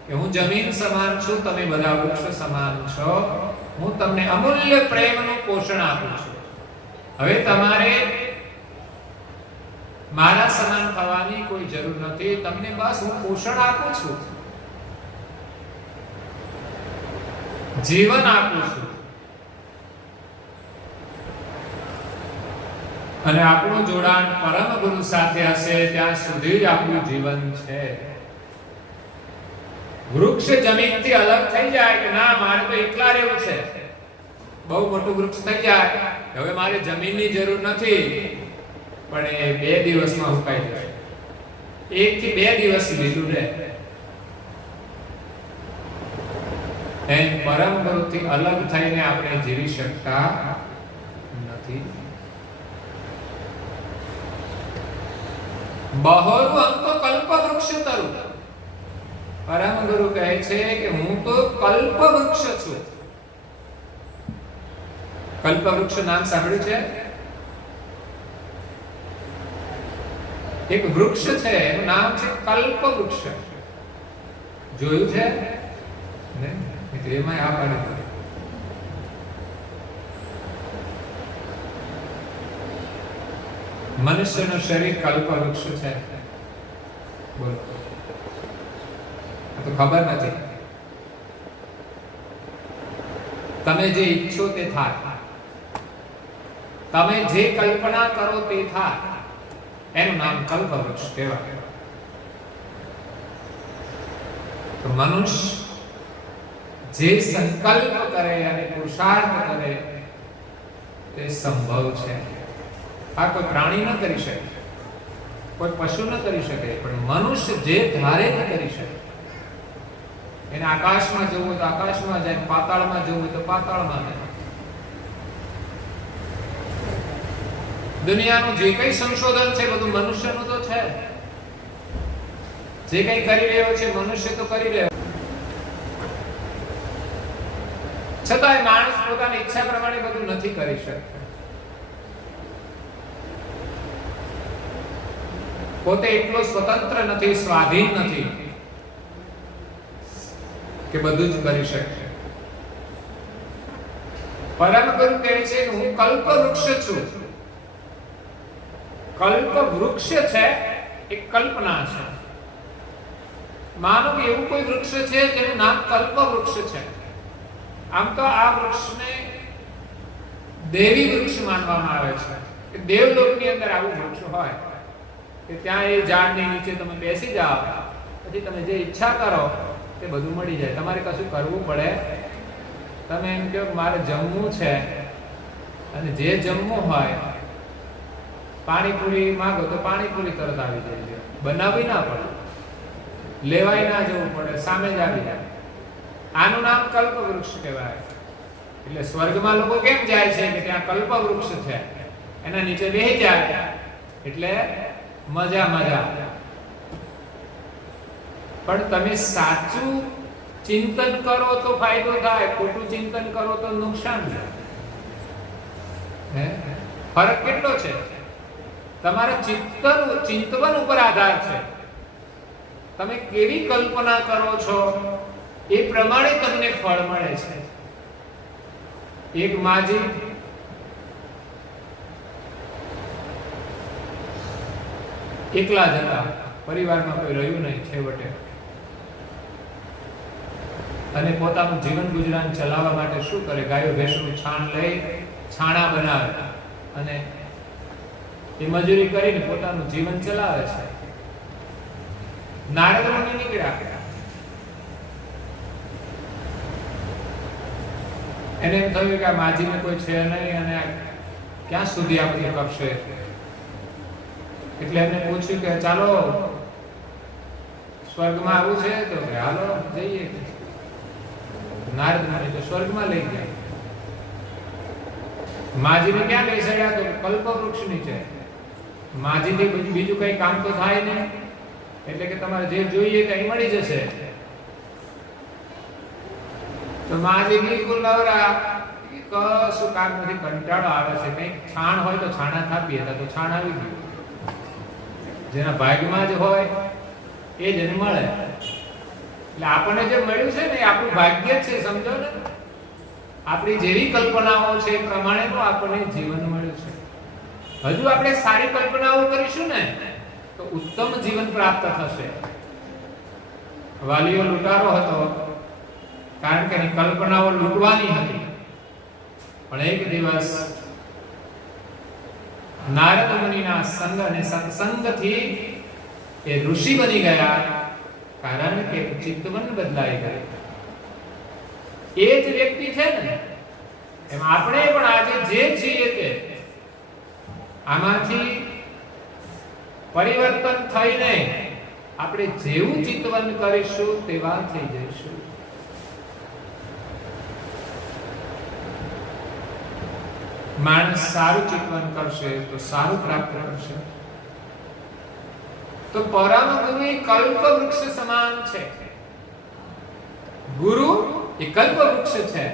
કે હું જમીન સમાન છું, તમે બધા વૃક્ષ સમાન છો. હું તમને અમૂલ્ય પ્રેમનું પોષણ આપું છું. હવે તમારે મારા સમાન થવાની કોઈ જરૂર નથી. તમને બસ હું પોષણ આપું છું, જીવન આપું છું. અને આપણું જોડાણ પરમ ગુરુ સાથે હશે ત્યાં સુધી જ આપણું જીવન છે. વૃક્ષ જમીનથી અલગ થઈ જાય કે ના મારે તો એકલા રહેવું છે, બહુ મોટું વૃક્ષ થઈ જાય હવે મારે જમીનની જરૂર નથી, પણ એ 2 દિવસમાં ઉકાઈ જશે. 1 થી 2 દિવસ લીલું રહે. એમ પરમ ગુરુથી અલગ થઈને આપણે જીવી શકતા નથી. બહોરુ હમ તો કલ્પ વૃક્ષ તરુ. પરમ ગુરુ કહે છે કે હું તો કલ્પ વૃક્ષ છું. કલ્પ વૃક્ષ નામ સાંભળ્યું છે? એક વૃક્ષ છે એનું નામ છે કલ્પ વૃક્ષ. જોયું છે ને? એમાં આ પાડે મનુષ્યનું શરીર કલ્પ વૃક્ષ છે. બોલો, તો ખબર નથી. તમે જે ઈચ્છો તે થાય, તમે જે કલ્પના કરો તે થાય. એનું નામ કલ્પવૃક્ષ કહેવાય. તો મનુષ્ય જે સંકલ્પ કરે અને પુરુષાર્થ કરે તે સંભવ છે. આ કોઈ પ્રાણી ન કરી શકે, કોઈ પશુ ન કરી શકે, પણ મનુષ્ય જે ધારે ન કરી શકે. એને આકાશમાં જવું હોય તો આકાશમાં જાય, પાતાળમાં જવું હોય તો પાતાળમાં જાય. દુનિયાનું જે કઈ સંશોધન છે બધું મનુષ્યનું તો છે. જે કઈ કરી રહ્યો છે મનુષ્ય તો કરી રહ્યો. છતાંય માણસ પોતાની ઈચ્છા પ્રમાણે બધું નથી કરી શકતો. પોતે એટલો સ્વતંત્ર નથી, સ્વાધીન નથી કે બધું જ કરી શકે. પરમ ગુરુ કહે છે કે હું કલ્પ વૃક્ષ છું. કલ્પ વૃક્ષ છે એક કલ્પના છે. માનો કે એવું કોઈ વૃક્ષ છે જેનું નામ કલ્પ વૃક્ષ છે. આમ તો આ વૃક્ષને દેવી વૃક્ષ માનવામાં આવે છે કે દેવલોકની અંદર આવું વૃક્ષ હોય કે ત્યાં એ ઝાડની નીચે તમે બેસી જાઓ, પછી તમે જે ઈચ્છા કરો તે બધું મળી જાય. તમારે કશું કરવું પડે. તમે એમ કહો મારે જમવું છે અને જે જમવું હોય, પાણીપુરી માંગો તો પાણીપુરી તરત આવી જાય. બનાવવી ના પડે, લેવાય ના જવું પડે, સામે જ આવી જાય. આનું નામ કલ્પ વૃક્ષ કહેવાય. એટલે સ્વર્ગમાં લોકો કેમ જાય છે કે ત્યાં કલ્પ વૃક્ષ છે, એના નીચે બેસી જાય એટલે મજા મજા. પણ તમે સાચું ચિંતન કરો તો ફાયદો થાય, ખોટું ચિંતન કરો તો નુકસાન થાય. ફરક કેટલો છે? તમારા ચિંતન ઉપર આધાર છે. તમે કેવી કલ્પના કરો છો એ પ્રમાણે તમને ફળ મળે છે. એક માજી એકલા જ હતા, પરિવારમાં કોઈ રહ્યું નહીં છેવટે, અને પોતાનું જીવન ગુજરાન ચલાવવા માટે શું કરે? ગાયો ભેંસનું છાણ લઈ છાણા બનાવે અને એ મજૂરી કરીને પોતાનું જીવન ચલાવે છે. નારદ મુનિ નીકળ્યા, એને એમ થયું કે આ માજીને કોઈ છે નહીં અને ક્યાં સુધી આપણે કરશે, એટલે એમને પૂછ્યું કે ચાલો સ્વર્ગમાં આવવું છે તો હાલો જઈએ. નારદ મુનિ તો સ્વર્ગમાં લઈ ગયા. માજીને ક્યાં બેસાડ્યા તો કલ્પવૃક્ષ નીચે. માજીથી બીજું કઈ કામ તો થાય નહીં, એટલે કે તમારે જે જોઈએ તે મળી જશે. તો માજી બિલકુલ નવરા, કશું કામ નથી, કંટાળો આવે છે. કઈ છાણ હોય તો છાણા થાપીએ તો છાણ આવી ગયું. જેના ભાગ્યમાં જ હોય એ જ એને મળે. એટલે આપણને જે મળ્યું છે ને એ આપણું ભાગ્ય છે, સમજો ને. આપણી જેવી કલ્પનાઓ છે એ પ્રમાણેનું આપણને જીવન મળ્યું છે. હજુ આપણે સારી કલ્પનાઓ કરીશું ને તો ઉત્તમ જીવન પ્રાપ્ત થશે. વાલીઓ લૂંટારો હતો, કારણ કે એની કલ્પનાઓ લૂંટવાની હતી. પણ એક દિવસ નારદ મુનિના સંગ અને સત્સંગથી એ ઋષિ બની ગયા, કારણ કે ચિત્તવન બદલાઈ ગયું. એ જ વ્યક્તિ છે ને, એમ આપણે પણ આજે જે છીએ તે આમાંથી પરિવર્તન થઈને આપણે જેવું ચિત્તવન કરીશું તેવા થઈ જઈશું. માણસ સારું ચિંતન કરશે તો સારું પ્રાપ્ત કરશે. તો પરમ ગુરુ એ કલ્પ વૃક્ષ સમાન છે. ગુરુ એ કલ્પ વૃક્ષ છે.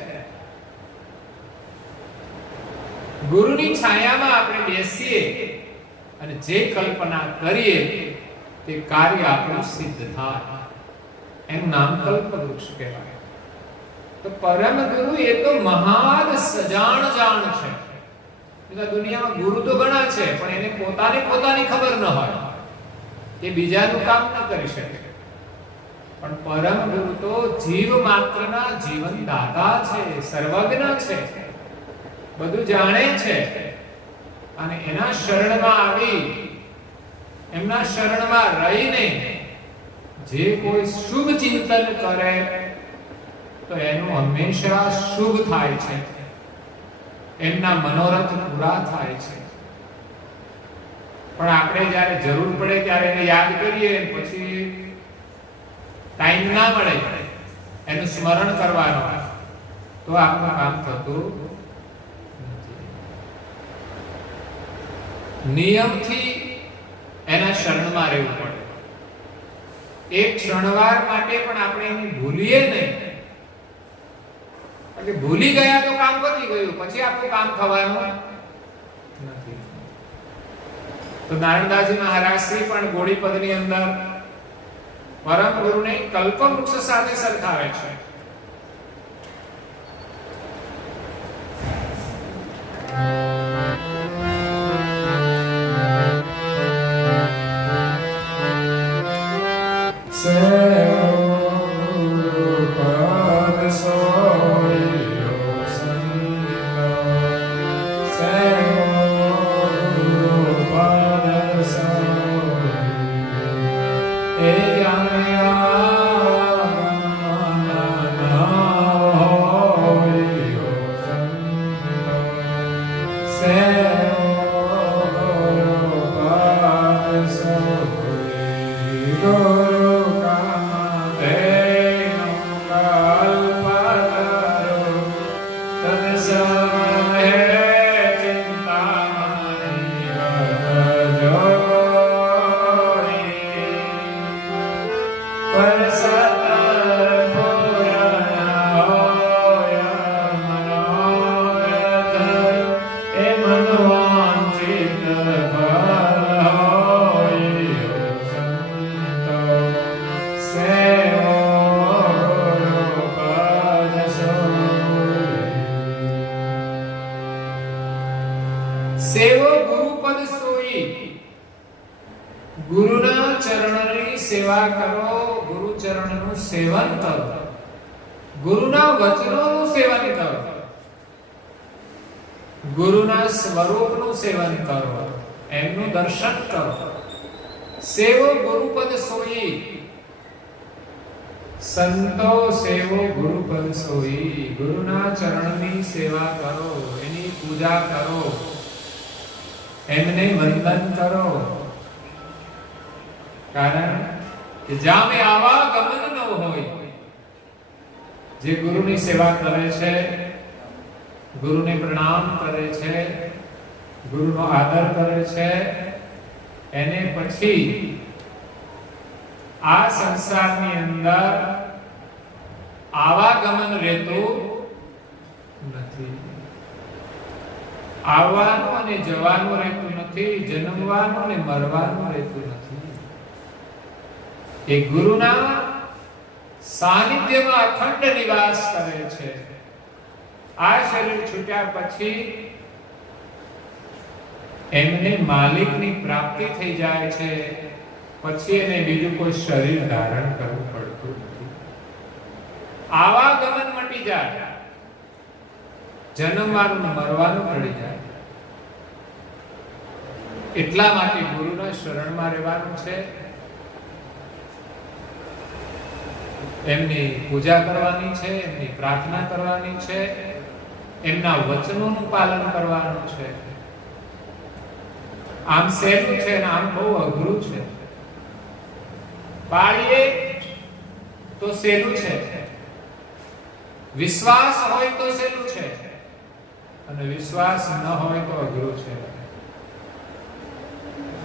ગુરુની છાયામાં આપણે બેસીએ અને જે કલ્પના કરીએ તે કાર્ય આપણું સિદ્ધ થાય. એનું નામ કલ્પ વૃક્ષ કહેવાય. તો પરમ ગુરુ એ તો મહાન સજાણ જાણ છે. દુનિયામાં ગુરુ તો ઘણા છે, પણ એને પોતાની ખબર ન હોય, એ બીજાનું કામ ન કરી શકે. પણ પરમ ગુરુ તો જીવ માત્રના જીવન દાતા છે, સર્વજ્ઞ છે, બધું જાણે છે. અને એના શરણમાં આવી, એમના શરણમાં રહીને જે કોઈ શુભ ચિંતન કરે તો એનું હંમેશા શુભ થાય છે. એમના મનોરથ પૂરા થાય છે. પણ આપણે જ્યારે જરૂર પડે ત્યારે એને યાદ કરીએ, પછી ટાઈમ ના મળે એનું સ્મરણ કરવાનું, તો આપણું કામ થતું નથી. નિયમથી એના શરણમાં રહેવું પડે. એક ક્ષણવાર માટે પણ આપણે એને ભૂલીએ નહીં. એટલે ભૂલી ગયા તો કામ પતી ગયું, પછી આપણું કામ થવાનું નથી. તો નારદાજી મહારાજ શ્રી પણ ગોળીપદની અંદર પરમ ગુરુને કલ્પવૃક્ષ સાથે સરખાવે છે. સેવો ગુરુપદ સોઈ. ગુરુના ચરણની સેવા કરો, ગુરુ ચરણનું સેવન કરો, ગુરુના વચનોનું સેવન કરો. ગુરુના સ્વરૂપનું સેવન કરો, એમનું દર્શન કરો. સેવો ગુરુપદ સોઈ, સંતો સેવો ગુરુપદ સોઈ. ગુરુના ચરણની સેવા કરો, એની પૂજા કરો, એમને વંદન કરો. કારણ કે જ્યાં આવાગમન ન હોય, જે ગુરુની સેવા કરે છે, ગુરુને પ્રણામ કરે છે, ગુરુનો આદર કરે છે, એને પછી આ સંસારની અંદર આવાગમન રહેતું નથી. આવવાનું અને જવાનું રહેતું નથી, જન્મવાનું અને મરવાનું રહેતું નથી. એ ગુરુના સાનિધ્યમાં અખંડ નિવાસ કરે છે. આ શરીર છૂટ્યા પછી એમને માલિકની પ્રાપ્તિ થઈ જાય છે. પછી એને બીજું કોઈ શરીર ધારણ કરવું પડતું નથી. આવાગમન મટી જાય, જન્મવાનું મરવાનું ટળી જાય. એટલા માટે ગુરુના શરણમાં રહેવાનું છે, એમની પૂજા કરવાની છે, એમની પ્રાર્થના કરવાની છે, એમના વચનોનું પાલન કરવાનું છે. આમ સહેલું છે અને આમ બહુ અઘરું છે. પાળીએ તો સહેલું છે, વિશ્વાસ હોય તો સહેલું છે, અને વિશ્વાસ ન હોય તો અઘરું છે.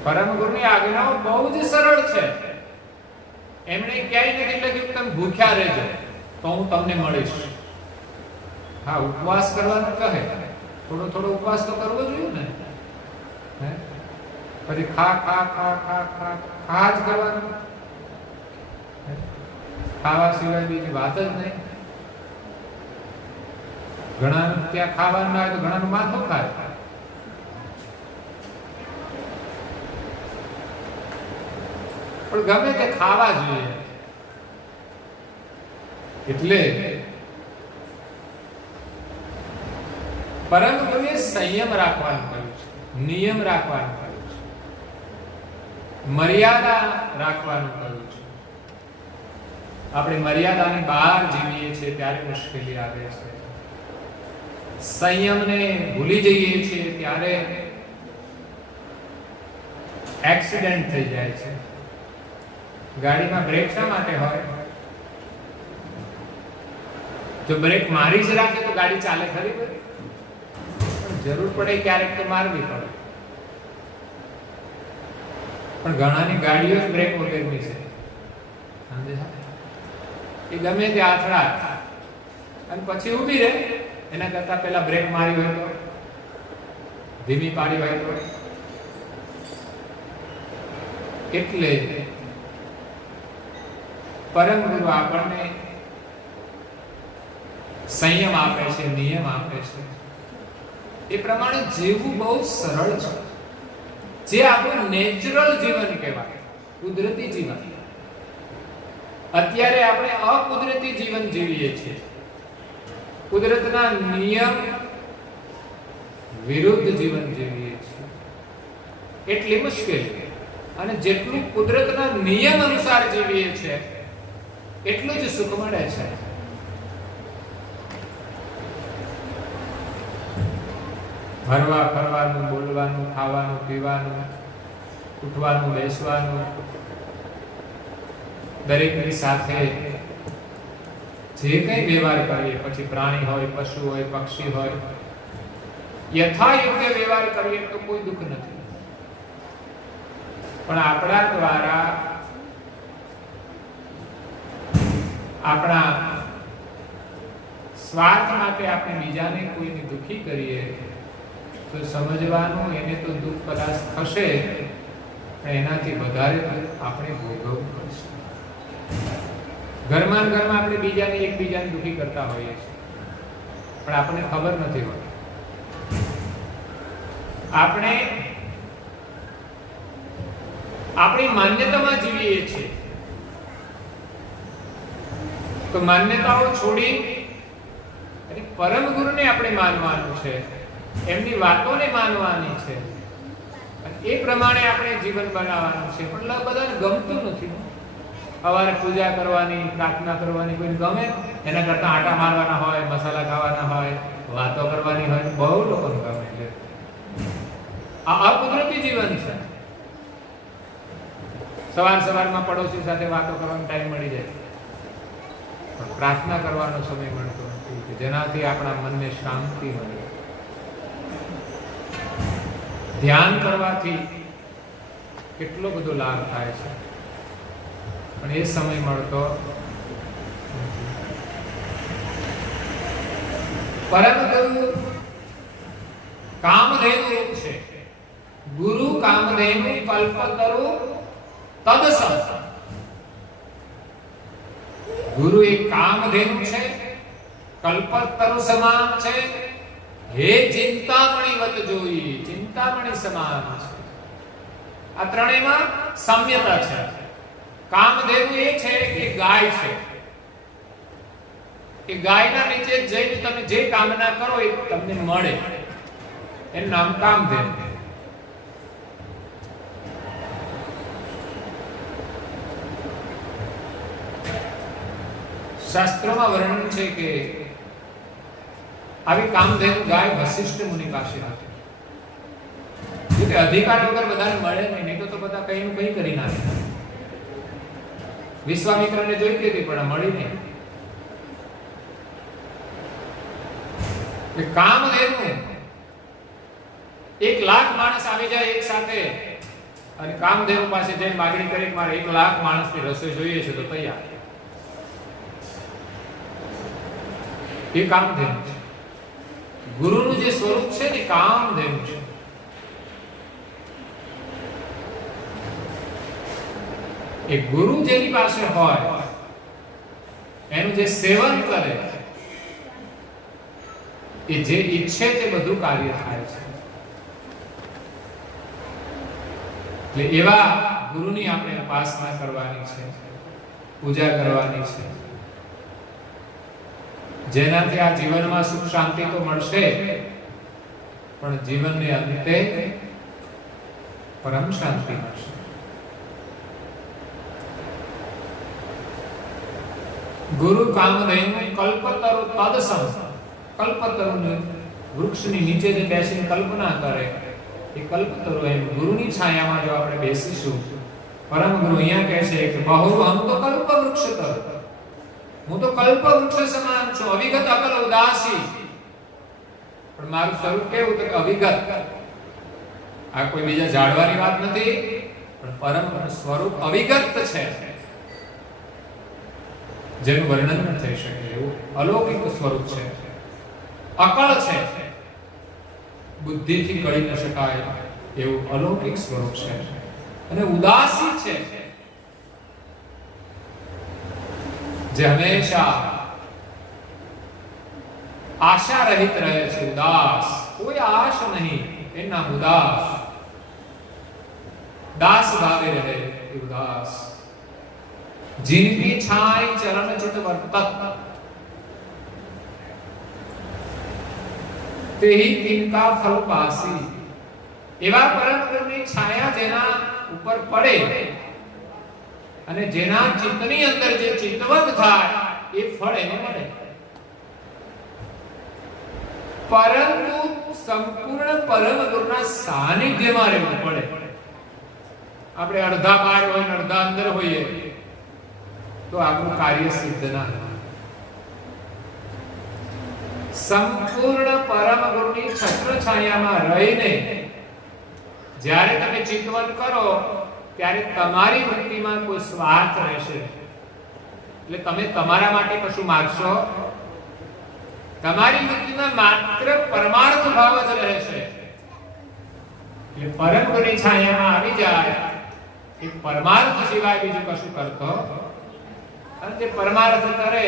પરમ ગુરુની આજ્ઞાઓ બહુ જ સરળ છે. એમણે ક્યાંય નથી લખ્યું તમે ભૂખ્યા રહેજો તો હું તમને મળીશ. હા, ઉપવાસ કરવાનું કહે, થોડો થોડો ઉપવાસ તો કરવો જોઈએ ને. પછી ખા ખા ખા ખા ખા ખા જ કરવાનું, ખાવા સિવાય બીજી વાત જ નહીં. ઘણા ત્યાં ખાવાનું ના હોય તો ઘણાનું માથું ખાય. પણ ગમે તે ખાવા જોઈએ. એટલે પરમ ગુરુએ સંયમ રાખવાનું કહ્યું છે, નિયમ રાખવાનું કહ્યું છે, મર્યાદા રાખવાનું કહ્યું છે. આપણે મર્યાદાની બહાર જીવીએ છીએ ત્યારે મુશ્કેલી આવે છે. સંયમને ભૂલી જઈએ છીએ ત્યારે એક્સિડન્ટ થઈ જાય છે. ગાડીમાં બ્રેક શા માટે હોય? જો બ્રેક મારી જ રાખે તો ગાડી ચાલે ખરી? જરૂર પડે ક્યારેક તો મારવી પડે. પણ ઘણાની ગાડીઓ જ બ્રેક વગરની છે. એ ગમે તે આથડા અને પછી ઊભી રહે, એના કરતા પહેલા બ્રેક મારી હોય તો, ધીમી પાડી હોય તો. એટલે પરમ ગુરુ આપણને સંયમ આપે છે, નિયમ આપે છે. એ પ્રમાણે જીવવું બહુ સરળ છે. જે આપણું નેચરલ જીવન કહેવાય, કુદરતી જીવન. અત્યારે આપણે અકુદરતી જીવન જીવીએ છીએ. કુદરતના નિયમ વિરુદ્ધ જીવન જીવીએ છીએ. એટલી મુશ્કેલી. અને જેટલું કુદરતના નિયમ અનુસાર જીવીએ છીએ એટલું જ સુખ મળે છે. ફરવા ફરવાનું, બોલવાનું, ખાવાનું, પીવાનું, ઉઠવાનું, બેસવાનું, દરેકની સાથે જે કંઈ વ્યવહાર કરીએ, પછી પ્રાણી હોય, પશુ હોય, પક્ષી હોય, યથાયોગ્ય વ્યવહાર કરીએ તો કોઈ દુઃખ નથી. પણ આપણા દ્વારા આપણા સ્વાર્થ માટે આપણે બીજાને કોઈને દુઃખી કરીએ તો સમજવાનું એને તો દુઃખ કદાચ થશે, પણ એનાથી વધારે આપણે ભોગવવું પડશે. ઘરમાં આપણે એકબીજાને દુઃખી કરતા હોઈએ છીએ, પણ આપણને ખબર નથી હોતી. આપણે આપણી માન્યતામાં જીવીએ છીએ. તો માન્યતાઓ છોડી અને પરમ ગુરુને આપણે માનવાનું છે. એમની વાતોને માનવાની છે, એ પ્રમાણે આપણે જીવન બનાવવાનું છે. પણ બધાને ગમતું નથી. સવારે પૂજા કરવાની, પ્રાર્થના કરવાની કોઈ ગમે, એના કરતા આટા મારવાના હોય, મસાલા ખાવાના હોય, વાતો કરવાની હોય, બહુ લોકોને ગમે છે. આ અકુદરતી જીવન છે. સવારમાં પડોશી સાથે વાતો કરવાનો ટાઈમ મળી જાય, પણ પ્રાર્થના કરવાનો સમય મળતો નથી, જેનાથી આપણા મનને શાંતિ મળે. ધ્યાન કરવાથી કેટલો બધો લાભ થાય છે, પણ એ સમય મળતો નથી. પરંતુ કામધેનુ છે. ગુરુ કામધેનુ કલ્પતરુ તદસમ. ગુરુ એક કામધેનુ છે, કલ્પતરુ સમાન છે. હે ચિંતામણી વત જોઈ, ચિંતામણી સમાન છે. આ ત્રણેયમાં સામ્યતા છે. કામધેનુ એ છે કે ગાય છે. એ ગાયના નીચે જઈને તમે જે કામના કરો એ તમને મળે, એનું નામ કામધેનુ. શાસ્ત્રોમાં વર્ણન છે કે આવી કામધેનુ ગાય વશિષ્ઠ મુનિ પાસે હતી. કે અધિકાર વગર બધાને મળે નહીં, તો બધા કઈ નું કઈ કરી નાખે. વિશ્વામિત્રને જોઈતી હતી પણ મળી નહીં. કામધેનુ 1,00,000 માણસ આવી જાય એક સાથે, અને કામધેનુ પાસે જઈને માગણી કરી મારે 1,00,000 માણસની રસોઈ જોઈએ છે તો તૈયાર. એ કામધેનુ છે. ગુરુનું જે સ્વરૂપ છે ને કામધેનુ છે. એ ગુરુ જેની પાસે હોય એનું જે સેવન કરે, એ જે ઈચ્છે તે બધું કાર્ય થાય છે. એટલે એવા ગુરુની આપણે ઉપાસના કરવાની છે, પૂજા કરવાની છે, જેનાથી આ જીવનમાં સુખ શાંતિ તો મળશે, પણ જીવનને અંતે પરમ શાંતિ મળશે. ગુરુ કામધેનુ કલ્પતરુ તદસમ. કલ્પતરુને વૃક્ષની નીચે જે બેસીને કલ્પના કરે એ કલ્પતરુ. એમ ગુરુની છાયામાં જો આપણે બેસીશું, પરમ ગુરુ અહીંયા કહે છે કે બહુ હમ તો કલ્પ વૃક્ષ તર, હું તો કલ્પ વૃક્ષ સમાન છું, અવિગત અકલ ઉદાસી. પણ મારું સ્વરૂપ કેવું કે અવિગત. આ કોઈ બીજા જાણવાની વાત નથી, પણ પરમ સ્વરૂપ અવિગત છે, જેનું વર્ણન ન થઈ શકે એવું અલૌકિક સ્વરૂપ છે. અકળ છે, બુદ્ધિથી કળી ન શકાય એવું અલૌકિક સ્વરૂપ છે. અને ઉદાસી છે, જે હંમેશા આશા રહિત રહે છે. ઉદાસ, કોઈ આશ નહીં, એનું નામ ઉદાસ. દાસ ભાવે રહે એ ઉદાસ. जिनकी छाई चरण चित वर्तत तेहि तिनका फल पासी. एवा परम गुरुની છાયા જેના ઉપર પડે અને જેના ચિત્તની અંદર જે ચિત્તવત થાય એ ફળ એને મળે. પરંતુ સંપૂર્ણ પરમ ગુરુના સાનિધ્યમાં રહેવું પડે. આપણે અડધા બહાર હોય ને અડધા અંદર હોઈએ તો આપણું કાર્ય સિદ્ધ ના થાય. સંપૂર્ણ પરમ ગુરુની છત્ર છાયામાં રહીને જ્યારે તમે ચિંતન કરો ત્યારે તમારી વૃત્તિમાં કોઈ સ્વાર્થ રહેશે, એટલે તમે તમારા માટે કશું માંગશો, તમારી વૃત્તિમાં માત્ર પરમાર્થ ભાવ જ રહેશે. એટલે પરમ ગુરુની છાયામાં આવી જાય એ પરમાર્થ સિવાય બીજું કશું કરતો, અને જે પરમાર્થ કરે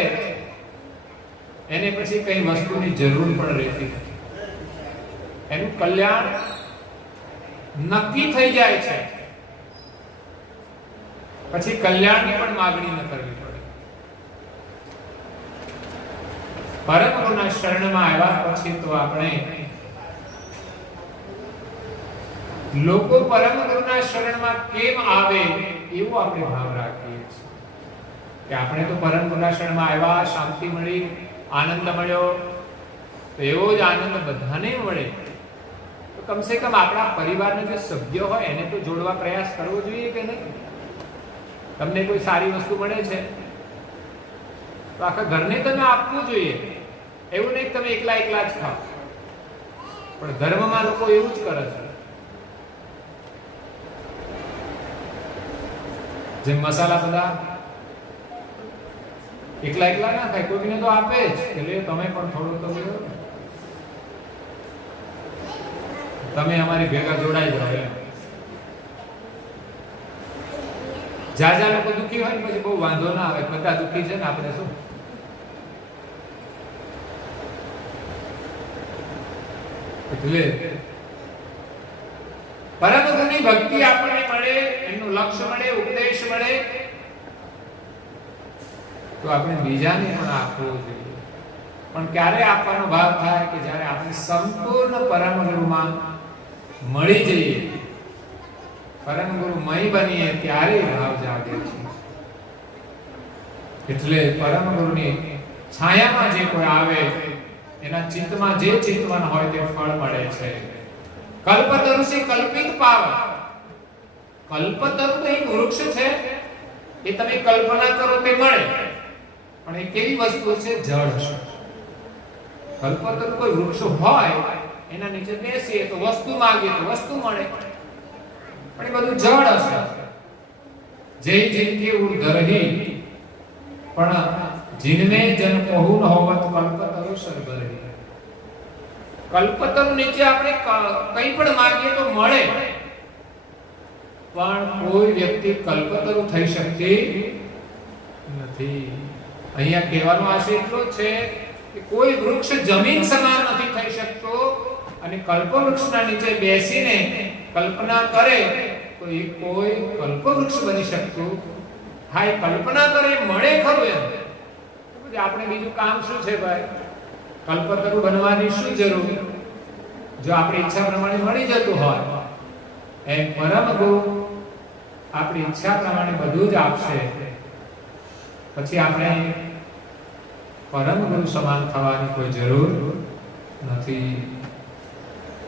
એને પછી કઈ વસ્તુની જરૂર પણ રહેતી નથી. એનું કલ્યાણ નક્કી થઈ જાય છે, પછી કલ્યાણની પણ માગણી ન કરવી પડે. પરમ ગુરુના શરણમાં આવ્યા પછી તો આપણે લોકો પરમ ગુરુના શરણમાં કેમ આવે એવો આપણે ભાવ રાખીએ છીએ કે આપણે તો પરમ ગુરુના શરણમાં આવ્યા, શાંતિ મળી, આનંદ મળ્યો, તો એવો જ આનંદ બધાને મળે તો કમસે કમ આપણા પરિવારના જે સભ્ય હોય એને તો જોડવા પ્રયાસ કરવો જોઈએ કે નહીં? તમને કોઈ સારી વસ્તુ મળે છે તો આખા ઘરને તમે આપવું જોઈએ. એવું નહીં તમે એકલા એકલા જ ખાઓ, પણ ધર્મમાં લોકો એવું જ કરે છે. જેમ મસાલા બધા એકલા એકલા ના ખાય, કોઈને તો આપે જ, એટલે તમે પણ થોડું તો લ્યો, તમે અમારી ભેગા જોડાઈ જાઓ એમ. જ્યાં લોકો દુઃખી હોય ને પછી બહુ વાંધો ના આવે, બધા દુઃખી છે ને આપણે શું. એટલે પરમ ગુરુની ભક્તિ આપણને મળે, એમનું લક્ષ્ય મળે, ઉપદેશ મળે, તો આપણે બીજાને પણ આપવો જોઈએ. પણ ક્યારે આપવાનો ભાવ થાય કે જ્યારે આપણે સંપૂર્ણ પરમ ગુરુમાં મળી જઈએ, પરમ ગુરુ મય બનીએ, ત્યારે ભાવ જાગે છે. એટલે પરમ ગુરુની છાયામાં જે કોઈ આવે એના ચિત્તમાં જે ચિંતવન હોય તે ફળ મળે છે. કલ્પતરુ સે કલ્પિત પાવ. કલ્પતરુ તો એક વૃક્ષ છે, એ તમે કલ્પના કરો તે મળે, પણ એ કેવી વસ્તુ છે? જળ છે. કલ્પતરુ કોઈ વૃક્ષ હોય, એના નીચે બેસીએ તો વસ્તુ માંગીએ તો વસ્તુ મળે, પણ એ બધું જળ હશે. જય જિનકે ઉર્ધરહી પણ જીનમે જન કહું ન હોવત કલ્પતરુ સરબરહી. કલ્પતરુ નીચે આપણે કંઈ પણ માંગીએ તો મળે, પણ કોઈ વ્યક્તિ કલ્પતરુ થઈ શકતી નથી. અહીંયા કહેવાનો આશય એટલો જ છે કે કોઈ વૃક્ષ જમીન સમાન નથી થઈ શકતો, અને કલ્પવૃક્ષના નીચે બેસીને કલ્પના કરે તો એ કોઈ કલ્પવૃક્ષ બની શકતું. હા, એ કલ્પના કરે મળે ખરું એમ, પછી આપણે બીજું કામ શું છે ભાઈ? કલ્પતરુ બનવાની શું જરૂર? જો આપણી ઈચ્છા પ્રમાણે મળી જતું હોય, એમ પરમ ગુરુ આપણી ઈચ્છા પ્રમાણે બધું જ આપશે. પછી આપણે પરમ ગુરુ સમાન થવાની કોઈ જરૂર નથી.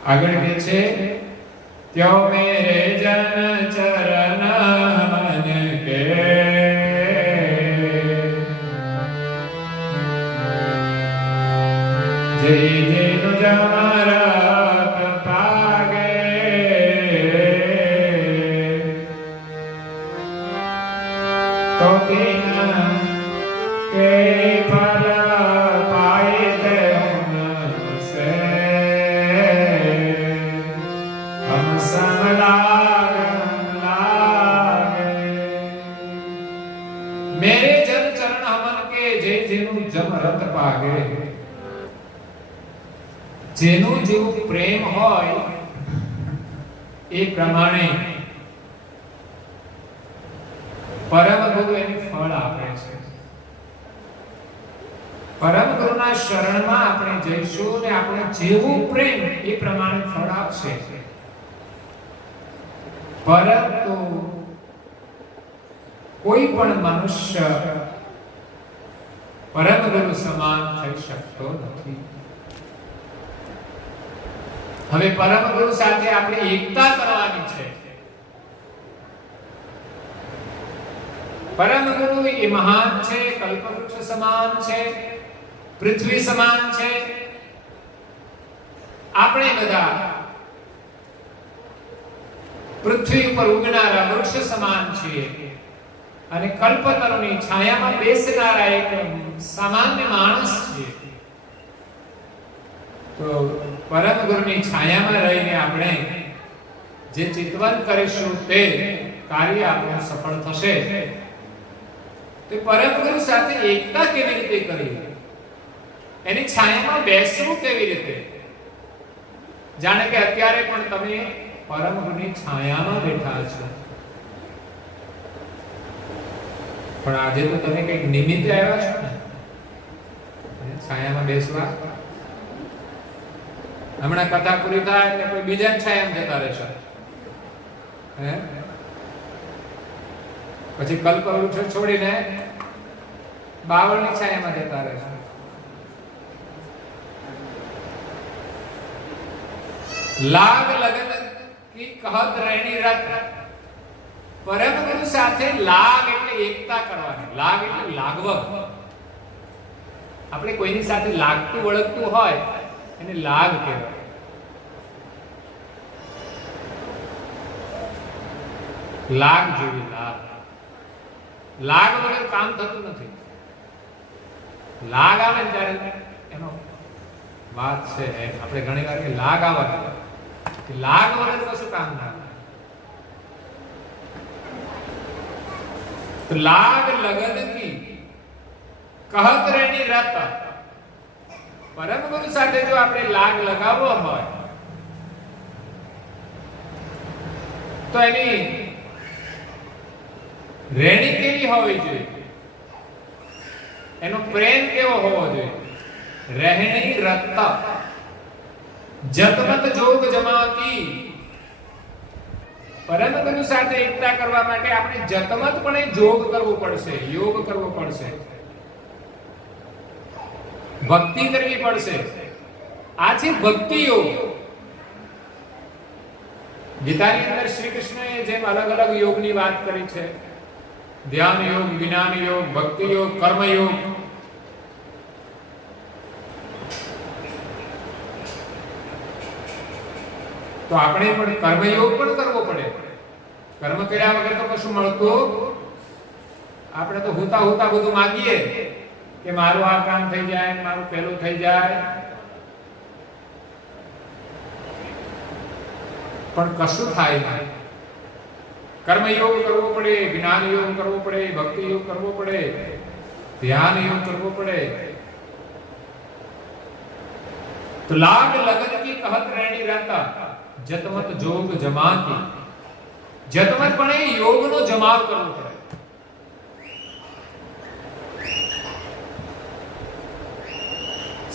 આગળ કહે છે, ત્યો મેરે જન ચરણ મન કે જય જેનો જમરત પાગે તો તેના કે ફલ પાએ તે ઉનસે હમ સંગ લાગે. મેરે જન ચરણ હમન કે જય જેનું જમરત પાગે. જેનું જેવું પ્રેમ હોય એ પ્રમાણે પરમ ગુરુ એને ફળ આપે છે. પરમ ગુરુના શરણમાં આપણે જઈશું ને આપણે જેવું પ્રેમ એ પ્રમાણે ફળ આપશે. પરંતુ કોઈ પણ મનુષ્ય પરમ ગુરુ સમાન થઈ શકતો નથી. હવે પરમ ગુરુ સાથે આપણે એકતા કરવાની છે. પરમ ગુરુ એ મહાન છે, કલ્પવૃક્ષ સમાન છે, પૃથ્વી સમાન છે. આપણે બધા પૃથ્વી ઉપર ઉગનારા વૃક્ષ સમાન છીએ અને કલ્પતરુની છાયામાં બેસનારા એક સામાન્ય માણસ છીએ. તો પરમ ગુરુની છાયામાં રહીને આપણે જે ચિંતન કરીશું તે કાર્ય આપણું સફળ થશે. તો પરમ ગુરુ સાથે એકતા કેવી રીતે કરવી, એની છાયામાં બેસવું કેવી રીતે? જાણે કે અત્યારે પણ તમે પરમ ગુરુની છાયામાં બેઠા છો, પણ આજે તો તમે કઈક નિમિત્તે આવ્યા છો ને છાયામાં બેસવા. હમણાં કથા પૂરી થાય એટલે કોઈ બીજા છાયામાં જતા રહેશો, હે પછી કલ્પવૃક્ષ છોડીને બાવળની છાયામાં જતા રહે છે. લાગ લગન કી કહત રહેણી રત. પરમ ગુરુ સાથે લાગ એટલે એકતા કરવાની. લાગ એટલે લાગવગ. આપણે કોઈની સાથે લાગતું વળગતું હોય એને લાગ કહેવાય. લાગ જેવી લાગ. લાગ વગર કામ થતું નથી. લાગ આવે ત્યારે એનો વાત છે. આપણે ઘણી વાર લાગ આવવાની, લાગ વગર કશું કામ ના થાય. તો લાગ લગન કી કહત રહેણી રત. પરમ ગુરુ સાથે જો આપણે લાગ લગાવવો હોય તો એની રેણી કેવી હોવી જોઈએ, એનો પ્રેમ કેવો હોવો જોઈએ. રહેણી રત જતમત જોગ જમા કી. પરમ ગુરુ સાથે એકતા કરવા માટે આપણે જતમતપણે જોગ કરવો પડશે, યોગ કરવો પડશે, ભક્તિ કરવી પડશે. આ છે ભક્તિ યોગ. ગીતાની અંદર શ્રી કૃષ્ણએ જેમ અલગ અલગ યોગની વાત કરી છે, ધ્યાન યોગ, જ્ઞાન યોગ, ભક્તિ યોગ, કર્મ યોગ, તો આપણે પણ કર્મયોગ પણ કરવો પડે. કર્મ કર્યા વગર તો કશું મળતું. આપણે તો હોતા હોતા બધું માંગીએ કે મારું આ કામ થઈ જાય, મારું પેલું થઈ જાય, પણ કશું થાય નહીં. કર્મયોગ કરવો પડે, જ્ઞાન યોગ કરવો પડે, ભક્તિ યોગ કરવો પડે, ધ્યાન યોગ કરવો પડે. તો લાગ લગન કી કહત રહેણી રત જતમત જોગ જમાતી. જતમત પણ એ યોગનો જમાવ કરવો પડે.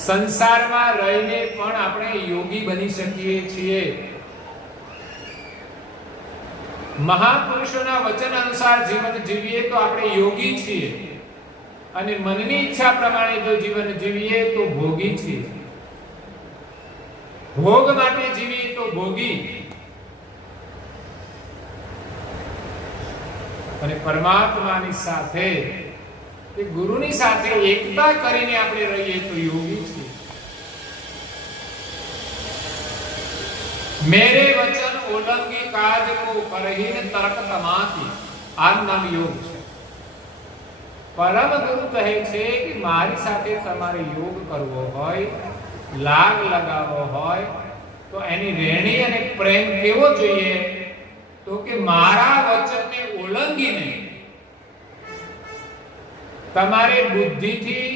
સંસારમાં રહીને પણ આપણે યોગી બની શકીએ છીએ. મહાપુરુષોના વચન અનુસાર જીવન જીવીએ તો આપણે યોગી છીએ, અને મનની ઈચ્છા પ્રમાણે જો જીવન જીવીએ તો ભોગી છીએ. ભોગ માટે જીવીએ તો ભોગી, અને પરમાત્માની સાથે કે ગુરુની સાથે એકતા કરીને આપણે રહીએ તો યોગી છીએ. मेरे वचन उल्लंघी काज को करहीन तर्क तमाकी. આ નામ યોગ છે. પરમ ગુરુ કહે છે કે મારી સાથે તમારે યોગ કરવો હોય, લાગ લગાવવો હોય તો એની રેણી અને પ્રેમ કેવો જોઈએ? તો કે મારા વચનને ઉલ્લંઘીને તમારે બુદ્ધિથી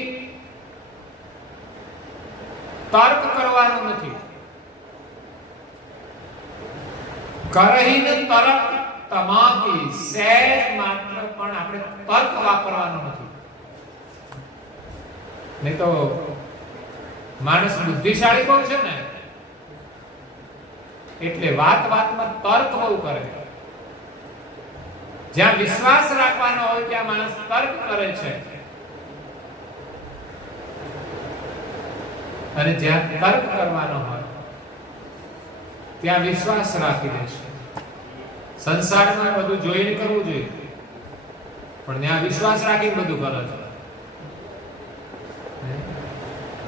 તર્ક કરવાનું નથી. કરહીન તર્ક તમાકી. સહેજ માત્ર પણ આપણે તર્ક વાપરવાનો નથી. નહીં તો માણસ બુદ્ધિશાળી બહુ છે ને, એટલે વાત વાતમાં તર્ક બહુ કરે. જ્યાં વિશ્વાસ રાખવાનો હોય ત્યાં માણસ તર્ક કરે છે, અને જ્યાં તર્ક કરવાનો હોય ત્યાં વિશ્વાસ રાખી દે છે. સંસારમાં બધું જોઈને કરવું જોઈએ, પણ ત્યાં વિશ્વાસ રાખીને બધું કરે છે.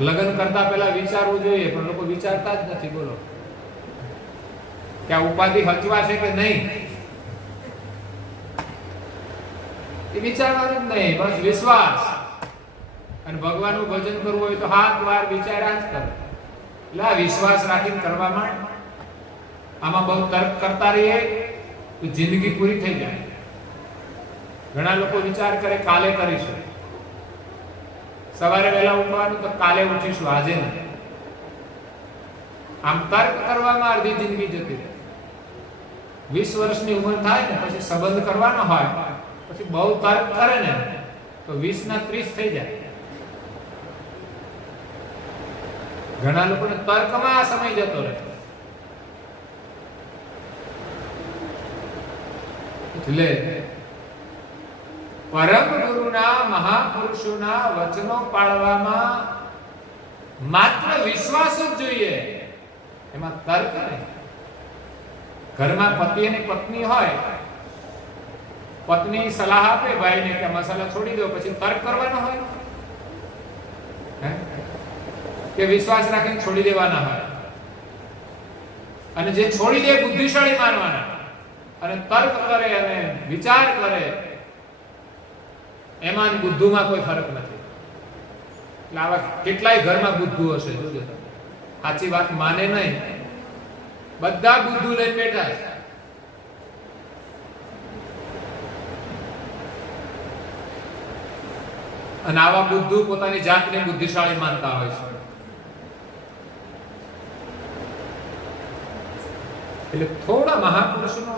લગ્ન કરતા પહેલા વિચારવું જોઈએ, પણ લોકો વિચારતા જ નથી. બોલો કે આ ઉપાધિ હચવા છે કે નહીં, એ વિચારવાનું જ નહીં, બસ વિશ્વાસ. અને ભગવાનનું ભજન કરવું હોય તો હાથ વાર વિચાર્યા જ કરો. એટલે આ વિશ્વાસ રાખીને કરવા માંડ. આમાં બહુ તર્ક કરતા રહીએ તો જિંદગી પૂરી થઈ જાય. ઘણા લોકો વિચાર કરે કાલે કરીશું, સવારે વહેલા ઉઠવાનું તો કાલે ઉઠીશું, આજે નહીં. આમ તર્ક કરવામાં અડધી જિંદગી જતી રહે. 20 વર્ષની ઉંમર થાય ને પછી સંબંધ કરવાનો હોય, પછી બહુ તર્ક કરે ને તો 20 ના 30 થઈ જાય. ઘણા લોકોને તર્કમાં આ સમય જતો રહે. એટલે પરમ ગુરુના મહાપુરુષોના વચનો પાળવામાં માત્ર વિશ્વાસ જ જોઈએ, એમાં તર્ક નહીં. ઘરમાં પતિ અને પત્ની હોય, પત્ની સલાહ આપે ભાઈને કે મસાલા છોડી દો, પછી તર્ક કરવાનો હોય કે વિશ્વાસ રાખીને છોડી દેવાના હોય. અને જે છોડી દે બુદ્ધિશાળી માનવાના, અને તર્ક કરે અને વિચાર કરે એમાં બુદ્ધુમાં કોઈ ફરક નથી. એટલે આવા કેટલાય ઘરમાં બુદ્ધુ હશે, જોજો સાચી વાત માને નહીં, બધા બુદ્ધુ લઈને બેઠા છે. અને આવા બુદ્ધુ પોતાની જાતને બુદ્ધિશાળી માનતા હોય છે. એટલે થોડા મહાપુરુષનો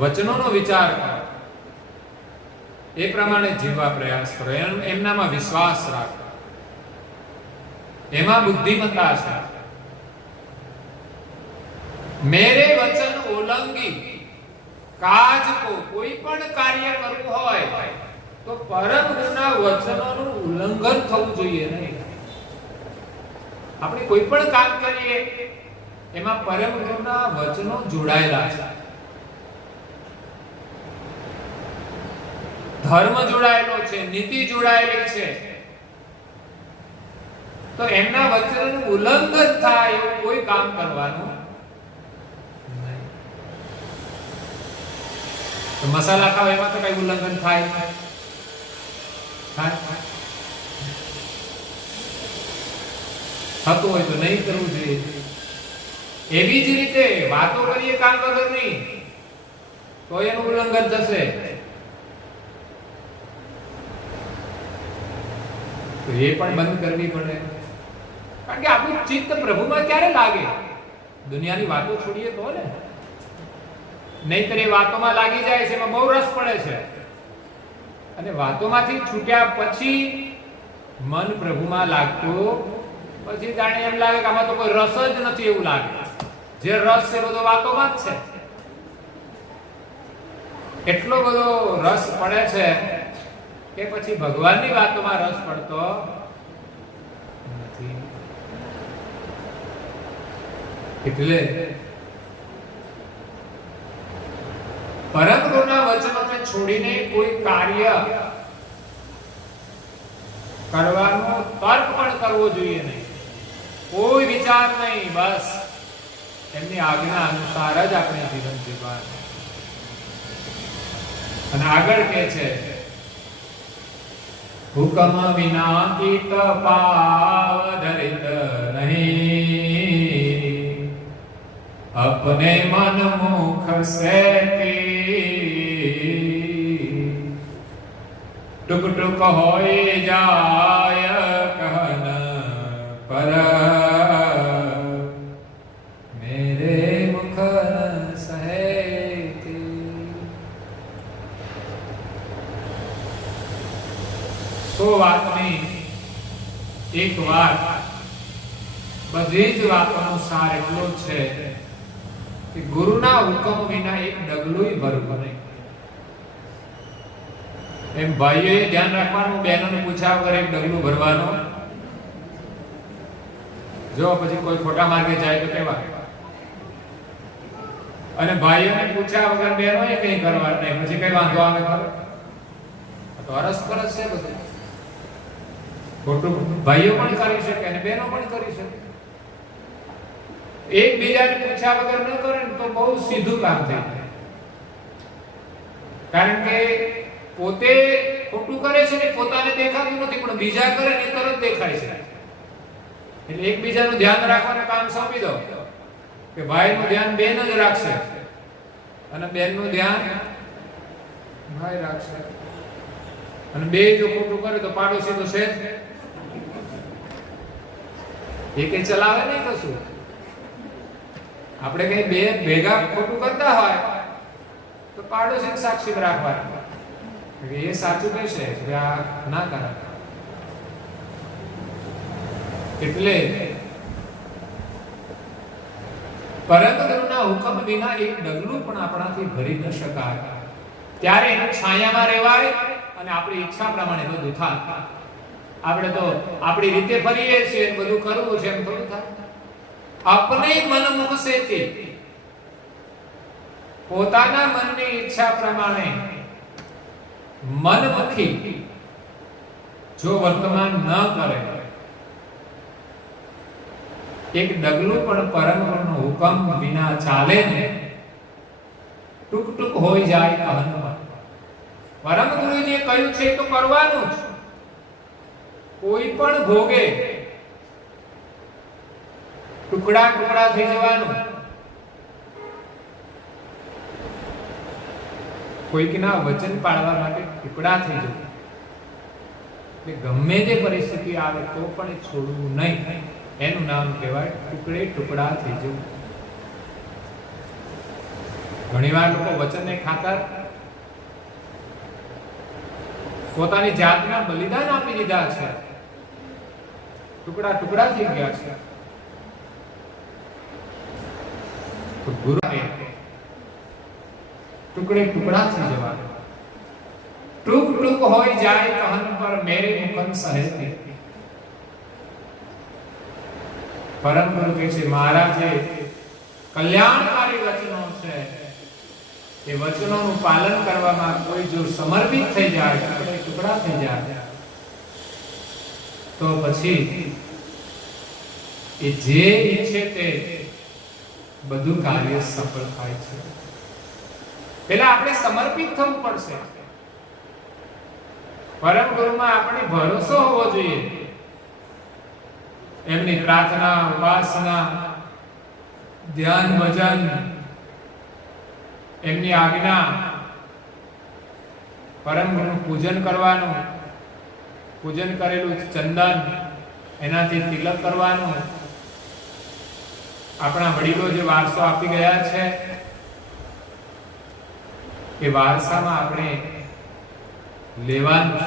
વચનોનો વિચાર કરો, એ પ્રમાણે જીવવા પ્રયાસ કરો, એમનામાં વિશ્વાસ રાખો, એમાં બુદ્ધિમત્તા છે. મેરે વચન ઉલ્લંઘી કાજ કો, કોઈ પણ કાર્ય કરવું હોય તો પરમ ગુરુના વચનોનું ઉલ્લંઘન થવું જોઈએ નહીં. આપણે કોઈ પણ કામ કરીએ એમાં પરમ ગુરુના વચનો જોડાયેલા છે, ધર્મ જોડાયેલો છે, નીતિ જોડાયેલી છે. તો એમના વચનનું ઉલ્લંઘન થાય એવું કોઈ કામ કરવાનું નહીં. તો મસાલા ખાવ એમાં તો કઈ ઉલ્લંઘન થાય? થતું હોય તો નહીં કરવું જોઈએ. એવી જ રીતે વાતો કરીએ કામ વગરની તો એનું ઉલ્લંઘન થશે. તો એ પણ બંધ કરવી પડે, કારણ કે આપણું ચિત્ત પ્રભુમાં ક્યારે લાગે? દુનિયાની વાતો છોડીએ તો ને, નહીતર એ વાતોમાં લાગી જાય છે, એમાં બહુ રસ પડે છે. અને વાતોમાંથી છૂટ્યા પછી મન પ્રભુમાં લાગતું, પછી જાણે એમ લાગે કે આમાં તો કોઈ રસ જ નથી એવું લાગે. જે રસ છે બધો વાતોમાં જ છે. એટલો બધો રસ પડે છે કે પછી ભગવાનની વાતોમાં રસ પડતો નથી. એટલે પરમ ગુરુના વચનોને છોડીને કોઈ કાર્ય કરવાનો તર્ક પણ કરવો જોઈએ નહીં, કોઈ વિચાર નહીં, બસ એમની આજ્ઞા અનુસાર જ આપણે જીવન જીવવાનું. અને આગળ કહે છે, હુકમ વિના કીટ પાવ ધરિત નહીં, अपने मन मुख से टुक टुक होए जाय कहन पर मेरे मुख न सहे. સો વાતની એક વાત, બધી જ વાતોનો સાર એટલો છે કે ગુરુના હુકમ વિના એક ડગલું ભરવું નહીં. એમ ભાઈઓએ ધ્યાન રાખવાનું, બહેનોને પૂછ્યા વગર એક ડગલું ભરવાનું. જો પછી કોઈ ખોટા માર્ગે જાય તો કેવા? અને ભાઈઓને પૂછ્યા વગર બહેનોએ કંઈ કરવાનું નહીં, પછી કઈ વાંધો આવે ખરો? તો અરસપરસ છે બધું. ખોટું ભાઈઓ પણ કરી શકે અને બહેનો પણ કરી શકે. એકબીજાને પૂછ્યા વગર ન કરે તો બહુ સીધું કામ થઈ જાય. કારણ કે પોતે ખોટું કરે છે ને પોતાને દેખાતું નથી, પણ બીજા કરે ને તરત દેખાય છે. એટલે એકબીજાનું ધ્યાન રાખવાનું કામ સોંપી દો કે ભાઈનું ધ્યાન બેન જ રાખશે અને બેનનું ધ્યાન ભાઈ રાખશે. અને બે જો ખોટું કરે તો પાડોશી તો છે જ, એ કઈ ચલાવે નહીં કશું. આપણે કઈ બે ભેગા ખોટું કરતા હોય તો પાડોશી સાક્ષી રાખવાના, એ સાચું કહેશે કે આ ના કરે. એટલે પરમ ગુરુના હુકમ વિના એક ડગલું પણ આપણાથી ભરી ન શકાય. ત્યારે એની છાયામાં રહેવાય અને આપણી ઈચ્છા પ્રમાણે બધું થાય. આપણે તો આપણી રીતે ફરીએ છીએ, બધું કરવું છે એમ થોડું થાય. अपने मन मुख से પોતાના મનની ઈચ્છા પ્રમાણે મનમુખી જો વર્તમાન ન કરે, એક ડગલું પણ પરમ ગુરુનો હુકમ વિના ચાલે ને, ટૂંક ટૂંક હોઈ જાય કહનમાં. પરમ ગુરુએ જે કહ્યું છે તો કરવાનું જ. કોઈ પણ ભોગે ટુકડા ટુકડા થઈ જવાનું. કોઈકના વચન પાળવા માટે ટુકડા થઈ જવું. એટલે ગમે તે પરિસ્થિતિ આવે તો પણ એ છોડવું નહીં. એનું નામ કહેવાય ટુકડે ટુકડા થઈ જવું. ઘણીવાર લોકો વચનને ખાતર પોતાની જાતના બલિદાન આપી દીધા છે, ટુકડા ટુકડા થઈ ગયા છે. તો ગુરુ ટુકડે ટુકડા થઈ જવા, ટૂંક ટૂંક હોઈ જાય કહન પર મેરે મુખન સહેતી. પરમ ગુરુ કહે છે મારા જે કલ્યાણકારી વચનો છે એ વચનોનું પાલન કરવામાં કોઈ જો સમર્પિત થઈ જાય, ટુકડે ટુકડા થઈ જાય, તો પછી એ જે ઈચ્છે તે બધું કાર્ય સફળ થાય છે. પહેલા આપણે સમર્પિત થવું પડશે. પરમ ગુરુમાં આપણે ભરોસો હોવો જોઈએ. એમની પ્રાર્થના, ઉપાસના, ધ્યાન, ભજન, એમની આજ્ઞા, પરમ ગુરુનું પૂજન કરવાનું, પૂજન કરેલું ચંદન એનાથી તિલક કરવાનું. આપણા વડીલો જે વારસો આપી ગયા છે એ વારસામાં આપણે લેવાનું છે.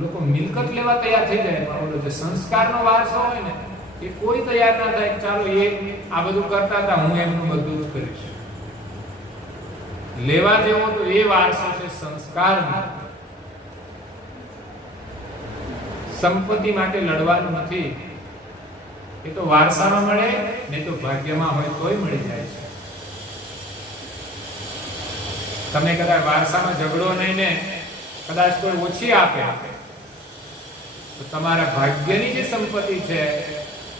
લોકો મિલકત લેવા તૈયાર થઈ જાય, પણ ઓલો જે સંસ્કારનો વારસો હોય ને એ કોઈ તૈયાર ના થાય. ચાલો એ આ બધું કરતા હતા, હું એમનું બધું જ કરીશ. લેવા જેવો તો એ વારસો છે સંસ્કારનો. સંપત્તિ માટે લડવાનું નથી. એ તો વારસામાં મળે ને તો ભાગ્યમાં હોય તોય મળી જાય છે. તમે કદાચ વારસામાં ઝઘડો નહીં ને કદાચ કોઈ ઓછી આપે તો તમારા ભાગ્યની જે સંપત્તિ છે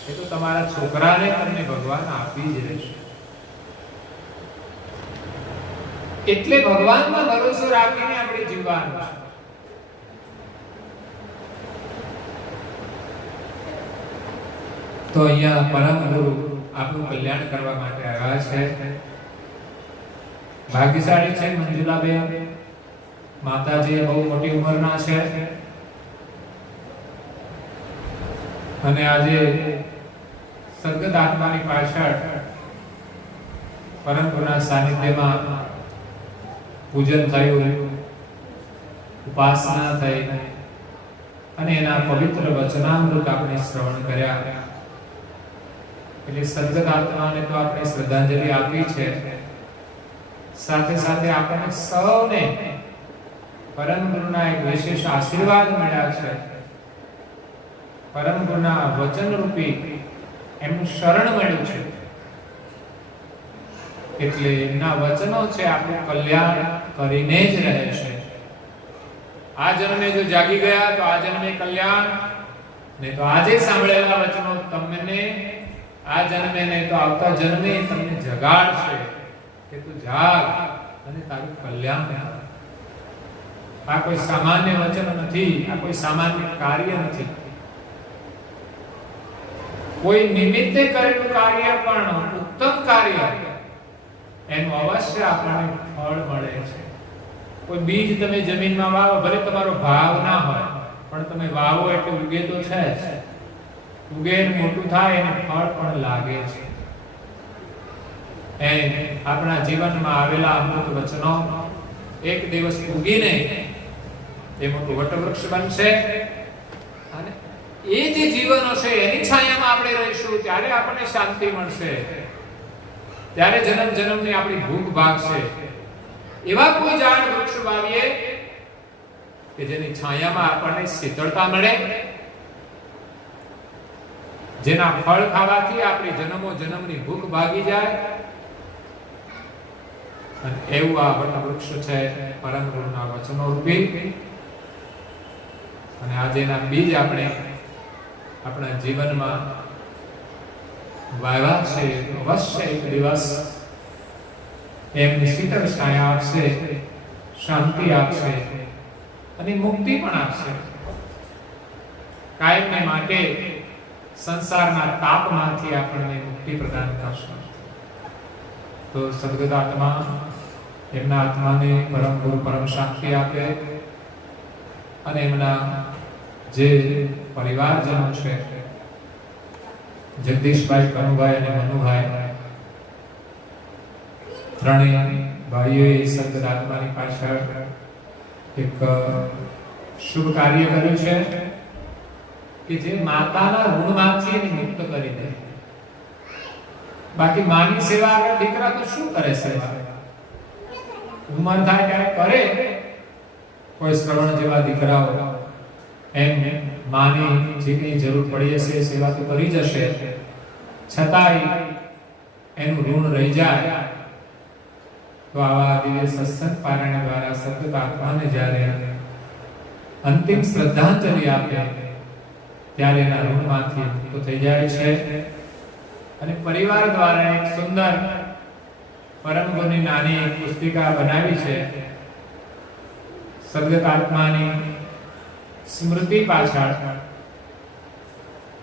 એ તો તમારા છોકરાને તમને ભગવાન આપી જ રહેશે. એટલે ભગવાનમાં ભરોસો રાખીને આપણે જીવવાનું છે. તો અહીંયા પરમ ગુરુ આપણું કલ્યાણ કરવા માટે આવ્યા છે. ભાગ્યશાળી છે મંજુલાબેન. માતાજી બહુ મોટી ઉંમરના છે અને આજે સદગત આત્માની પાછળ પરમ ગુરુના સાનિધ્યમાં પૂજન થયું, ઉપાસના થઈ અને એના પવિત્ર વચનામૃત આપણે શ્રવણ કર્યા. એટલે સદગત આત્માને તો આપણે શ્રદ્ધાંજલિ આપી છે. સાથે સાથે આપણને સૌને પરમ ગુરુના એક વિશેષ આશીર્વાદ મળ્યા છે. પરમ ગુરુના વચન રૂપી એમનું શરણ મળ્યું છે. એટલે એમના વચનો છે આપણું કલ્યાણ કરીને જ રહે છે. આ જન્મે જો જાગી ગયા તો આ જન્મે કલ્યાણ, ને તો આજે સાંભળેલા વચનો તમને આ જન્મે ને તો આવતા જન્મે તમને જગાડશે કે તું જાગ અને તારું કલ્યાણ થાય. આ કોઈ સામાન્ય વચન નથી, આ કોઈ સામાન્ય કાર્ય નથી. કોઈ નિમિત્તે કરેલું કાર્ય પણ ઉત્તમ કાર્ય, એનું અવશ્ય આપણને ફળ મળે છે. કોઈ બીજ તમે જમીનમાં વાવો, ભલે તમારો ભાવ ના હોય, પણ તમે વાવો એટલે ઉગે તો છે જ. ઉગે મોટું થાય અને ફળ પણ લાગે છે. એ આપણા જીવનમાં આવેલા અમૃત વચનો એક દિવસ ઉગીને એ મોટું વટવૃક્ષ બનશે અને એ જે જીવન હશે એની છાયામાં આપણે રહીશું. ત્યારે આપણને શાંતિ મળશે. ત્યારે જન્મ જન્મની આપણી ભૂખ ભાગશે. એવા કોઈ ઝાડ વૃક્ષ વાવીએ કે જેની છાયામાં આપણને શીતળતા મળે, જેના ફળ ખાવાથી આપણી જન્મો જન્મની ભૂખ ભાગી જાય. અને એવું આ વૃક્ષ છે પરમ ગુરુના વચનો રૂપી. અને આજે એના બીજ આપણે આપણા જીવનમાં વાવ્યા છે. અવશ્ય એક દિવસ એમની શીતળ છાયા આપશે, શાંતિ આપશે અને મુક્તિ પણ આપશે. કાયમને માટે સંસારના તાપમાંથી આપણને મુક્તિ પ્રદાન કરશે. તો સદગત આત્મા એમના આત્માને પરમ ગુરુ પરમ શાંતિ આપે અને એમના જે પરિવારજનો છે જગદીશભાઈ, કનુભાઈ અને મનુભાઈ, ત્રણેય ભાઈઓએ સદગત આત્માની પાછળ એક શુભ કાર્ય કર્યું છે કે જે માતાના ઋણમાંથી એને મુક્ત કરી દે. બાકી માની સેવા આગળ દીકરા તો શું કરે? સેવા ઉંમર થાય ત્યારે કરે. કોઈ શ્રવણ જેવા દીકરાઓ એમ માની જે કઈ જરૂર પડી હશે સેવા તો કરી જશે, છતાંય એનું ઋણ રહી જાય. તો આવા દિવ્ય સત્સંગ પારાયણ દ્વારા સતત આત્માને જ્યારે અંતિમ શ્રદ્ધાંજલિ આપે ત્યારે એના ઋણમાંથી મુક્ત થઈ જાય છે. અને પરિવાર દ્વારા એક સુંદર પરમ ગુરુની નાની એક પુસ્તિકા બનાવી છે. સદગત આત્માની સ્મૃતિ પાછળ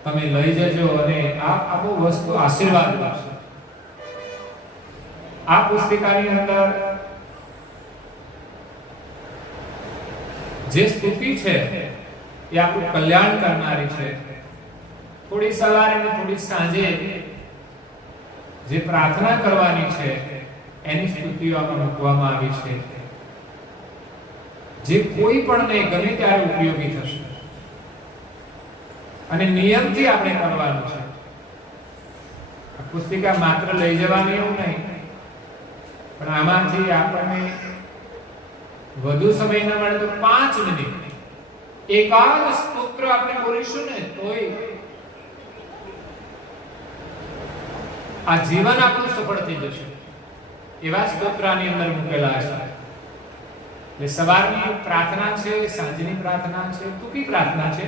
તમે લઈ જજો અને આ બહુ વસ્તુ આશીર્વાદ આપશે. આ પુસ્તિકાની અંદર જે સ્તુતિ છે એ આપણું કલ્યાણ કરનારી છે. થોડી સવારે અને થોડી સાંજે જે પ્રાર્થના કરવાની છે એની સ્તુતિઓ આમાં મૂકવામાં આવી છે, જે કોઈ પણને ગમે ત્યારે ઉપયોગી થશે. અને નિયમથી આપણે કરવાનું છે. આ પુસ્તિકા માત્ર લઈ જવાની એવું નહીં, પણ આમાંથી આપણને વધુ સમય ન મળે તો 5 મિનિટ એકાદ સ્તોત્ર આપણે બોલીશું ને તોય આ જીવન આપણું સફળ થઈ જશે. એવા સ્તોત્રની અંદર મૂકેલા છે. એટલે સવારની પ્રાર્થના છે, સાંજની પ્રાર્થના છે, ટૂંકી પ્રાર્થના છે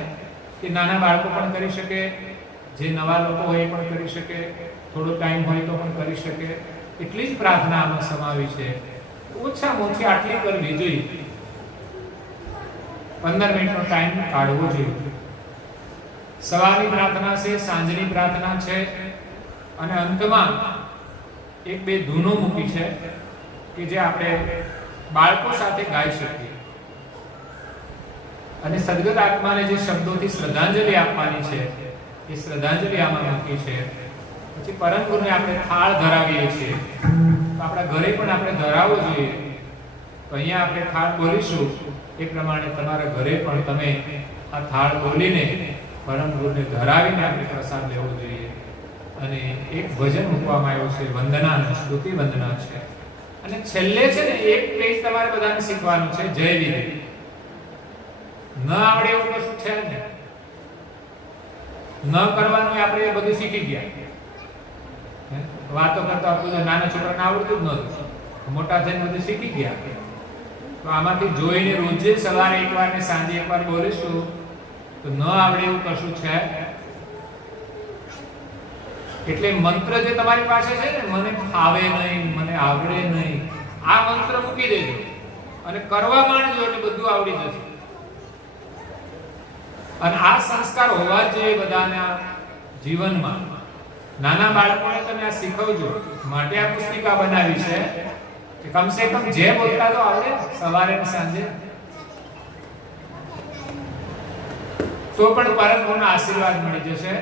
કે નાના બાળકો પણ કરી શકે, જે નવા લોકો હોય પણ કરી શકે, થોડો ટાઈમ હોય તો પણ કરી શકે. એટલી જ પ્રાર્થના આમાં સમાવી છે. ઓછામાં ઓછી આટલી કરવી જોઈએ. 15 મિનિટનો ટાઈમ કાઢવો જોઈએ. સવારની પ્રાર્થના છે, સાંજની પ્રાર્થના છે અને અંતમાં એક બે ધૂનો મૂકી છે કે જે આપણે બાળકો સાથે ગાઈ શકીએ. અને સદગત આત્માને જે શબ્દોથી શ્રદ્ધાંજલિ આપવાની છે એ શ્રદ્ધાંજલિ આમાં મૂકી છે. પછી પરમ ગુરુને આપણે થાળ ધરાવીએ છીએ, તો આપણા ઘરે પણ આપણે ધરાવવો જોઈએ. તો અહીંયા આપણે થાળ બોલીશું એ પ્રમાણે તમારા ઘરે પણ તમે આ થાળ બોલીને પરમ ગુરુને ધરાવીને આપણે પ્રસાદ લેવો જોઈએ. અને એક ભજન મૂકવામાં આવ્યો છે, વંદના, સ્તુતિ વંદના છે. અને છેલ્લે છે ને એક પેજ તમારે બધાને શીખવાનું છે, જય વિધિ. ન આવડે એવું કશું છે ને, ન કરવાનું આપણે બધું શીખી ગયા. વાતો કરતા આપણું નાના છોકરાને આવડતું જ નહોતું, મોટા થઈને બધું શીખી ગયા. તો આમાંથી જોઈને રોજે સવારે એકવાર ને સાંજે એકવાર બોલીશું તો ન આવડે એવું કશું છે. એટલે મંત્ર જે તમારી પાસે છે ને, મને ફાવે નહીં, મને આવડે નહીં, આ મંત્ર મૂકી દેજો અને કરવા માંડજો એટલે બધું આવડી જશે. અને આ સંસ્કાર હોવા જોઈએ બધાના જીવનમાં. નાના બાળકોને તમે આ શીખવજો, માટે આ પુસ્તિકા બનાવી છે કે કમસે કમ જે બોલતા તો આવડે સવારે અને સાંજે. તો પણ પરમ ગુરુના આશીર્વાદ મળી જશે.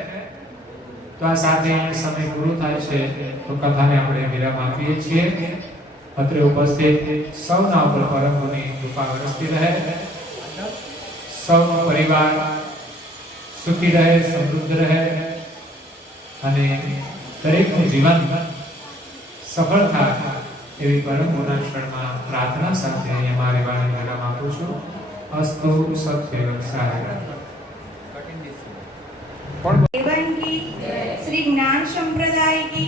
તો આ સાથે સમય પૂરો થાય છે તો કથાને આપણે વિરામ આપીએ છીએ. અત્રે ઉપસ્થિત સૌના ઉપર પરમ ગુરુની કૃપા વરસતી રહે, સૌનો પરિવાર સુખી રહે, સમૃદ્ધ રહે અને દરેકનું જીવન સફળ થાય એવી પરમ ગુના શરણમાં પ્રાર્થના સાથે અમારે વાળાને વિરામ આપું છું. અસ્તુ સત્ય સાય. देवन की श्री ज्ञान संप्रदाय की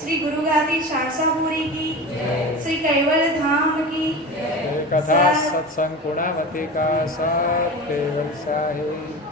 श्री गुरु गादी शारसापुरी की श्री कैवल धाम की कथा सत्संग पूर्णावती का साथ केवल साहिब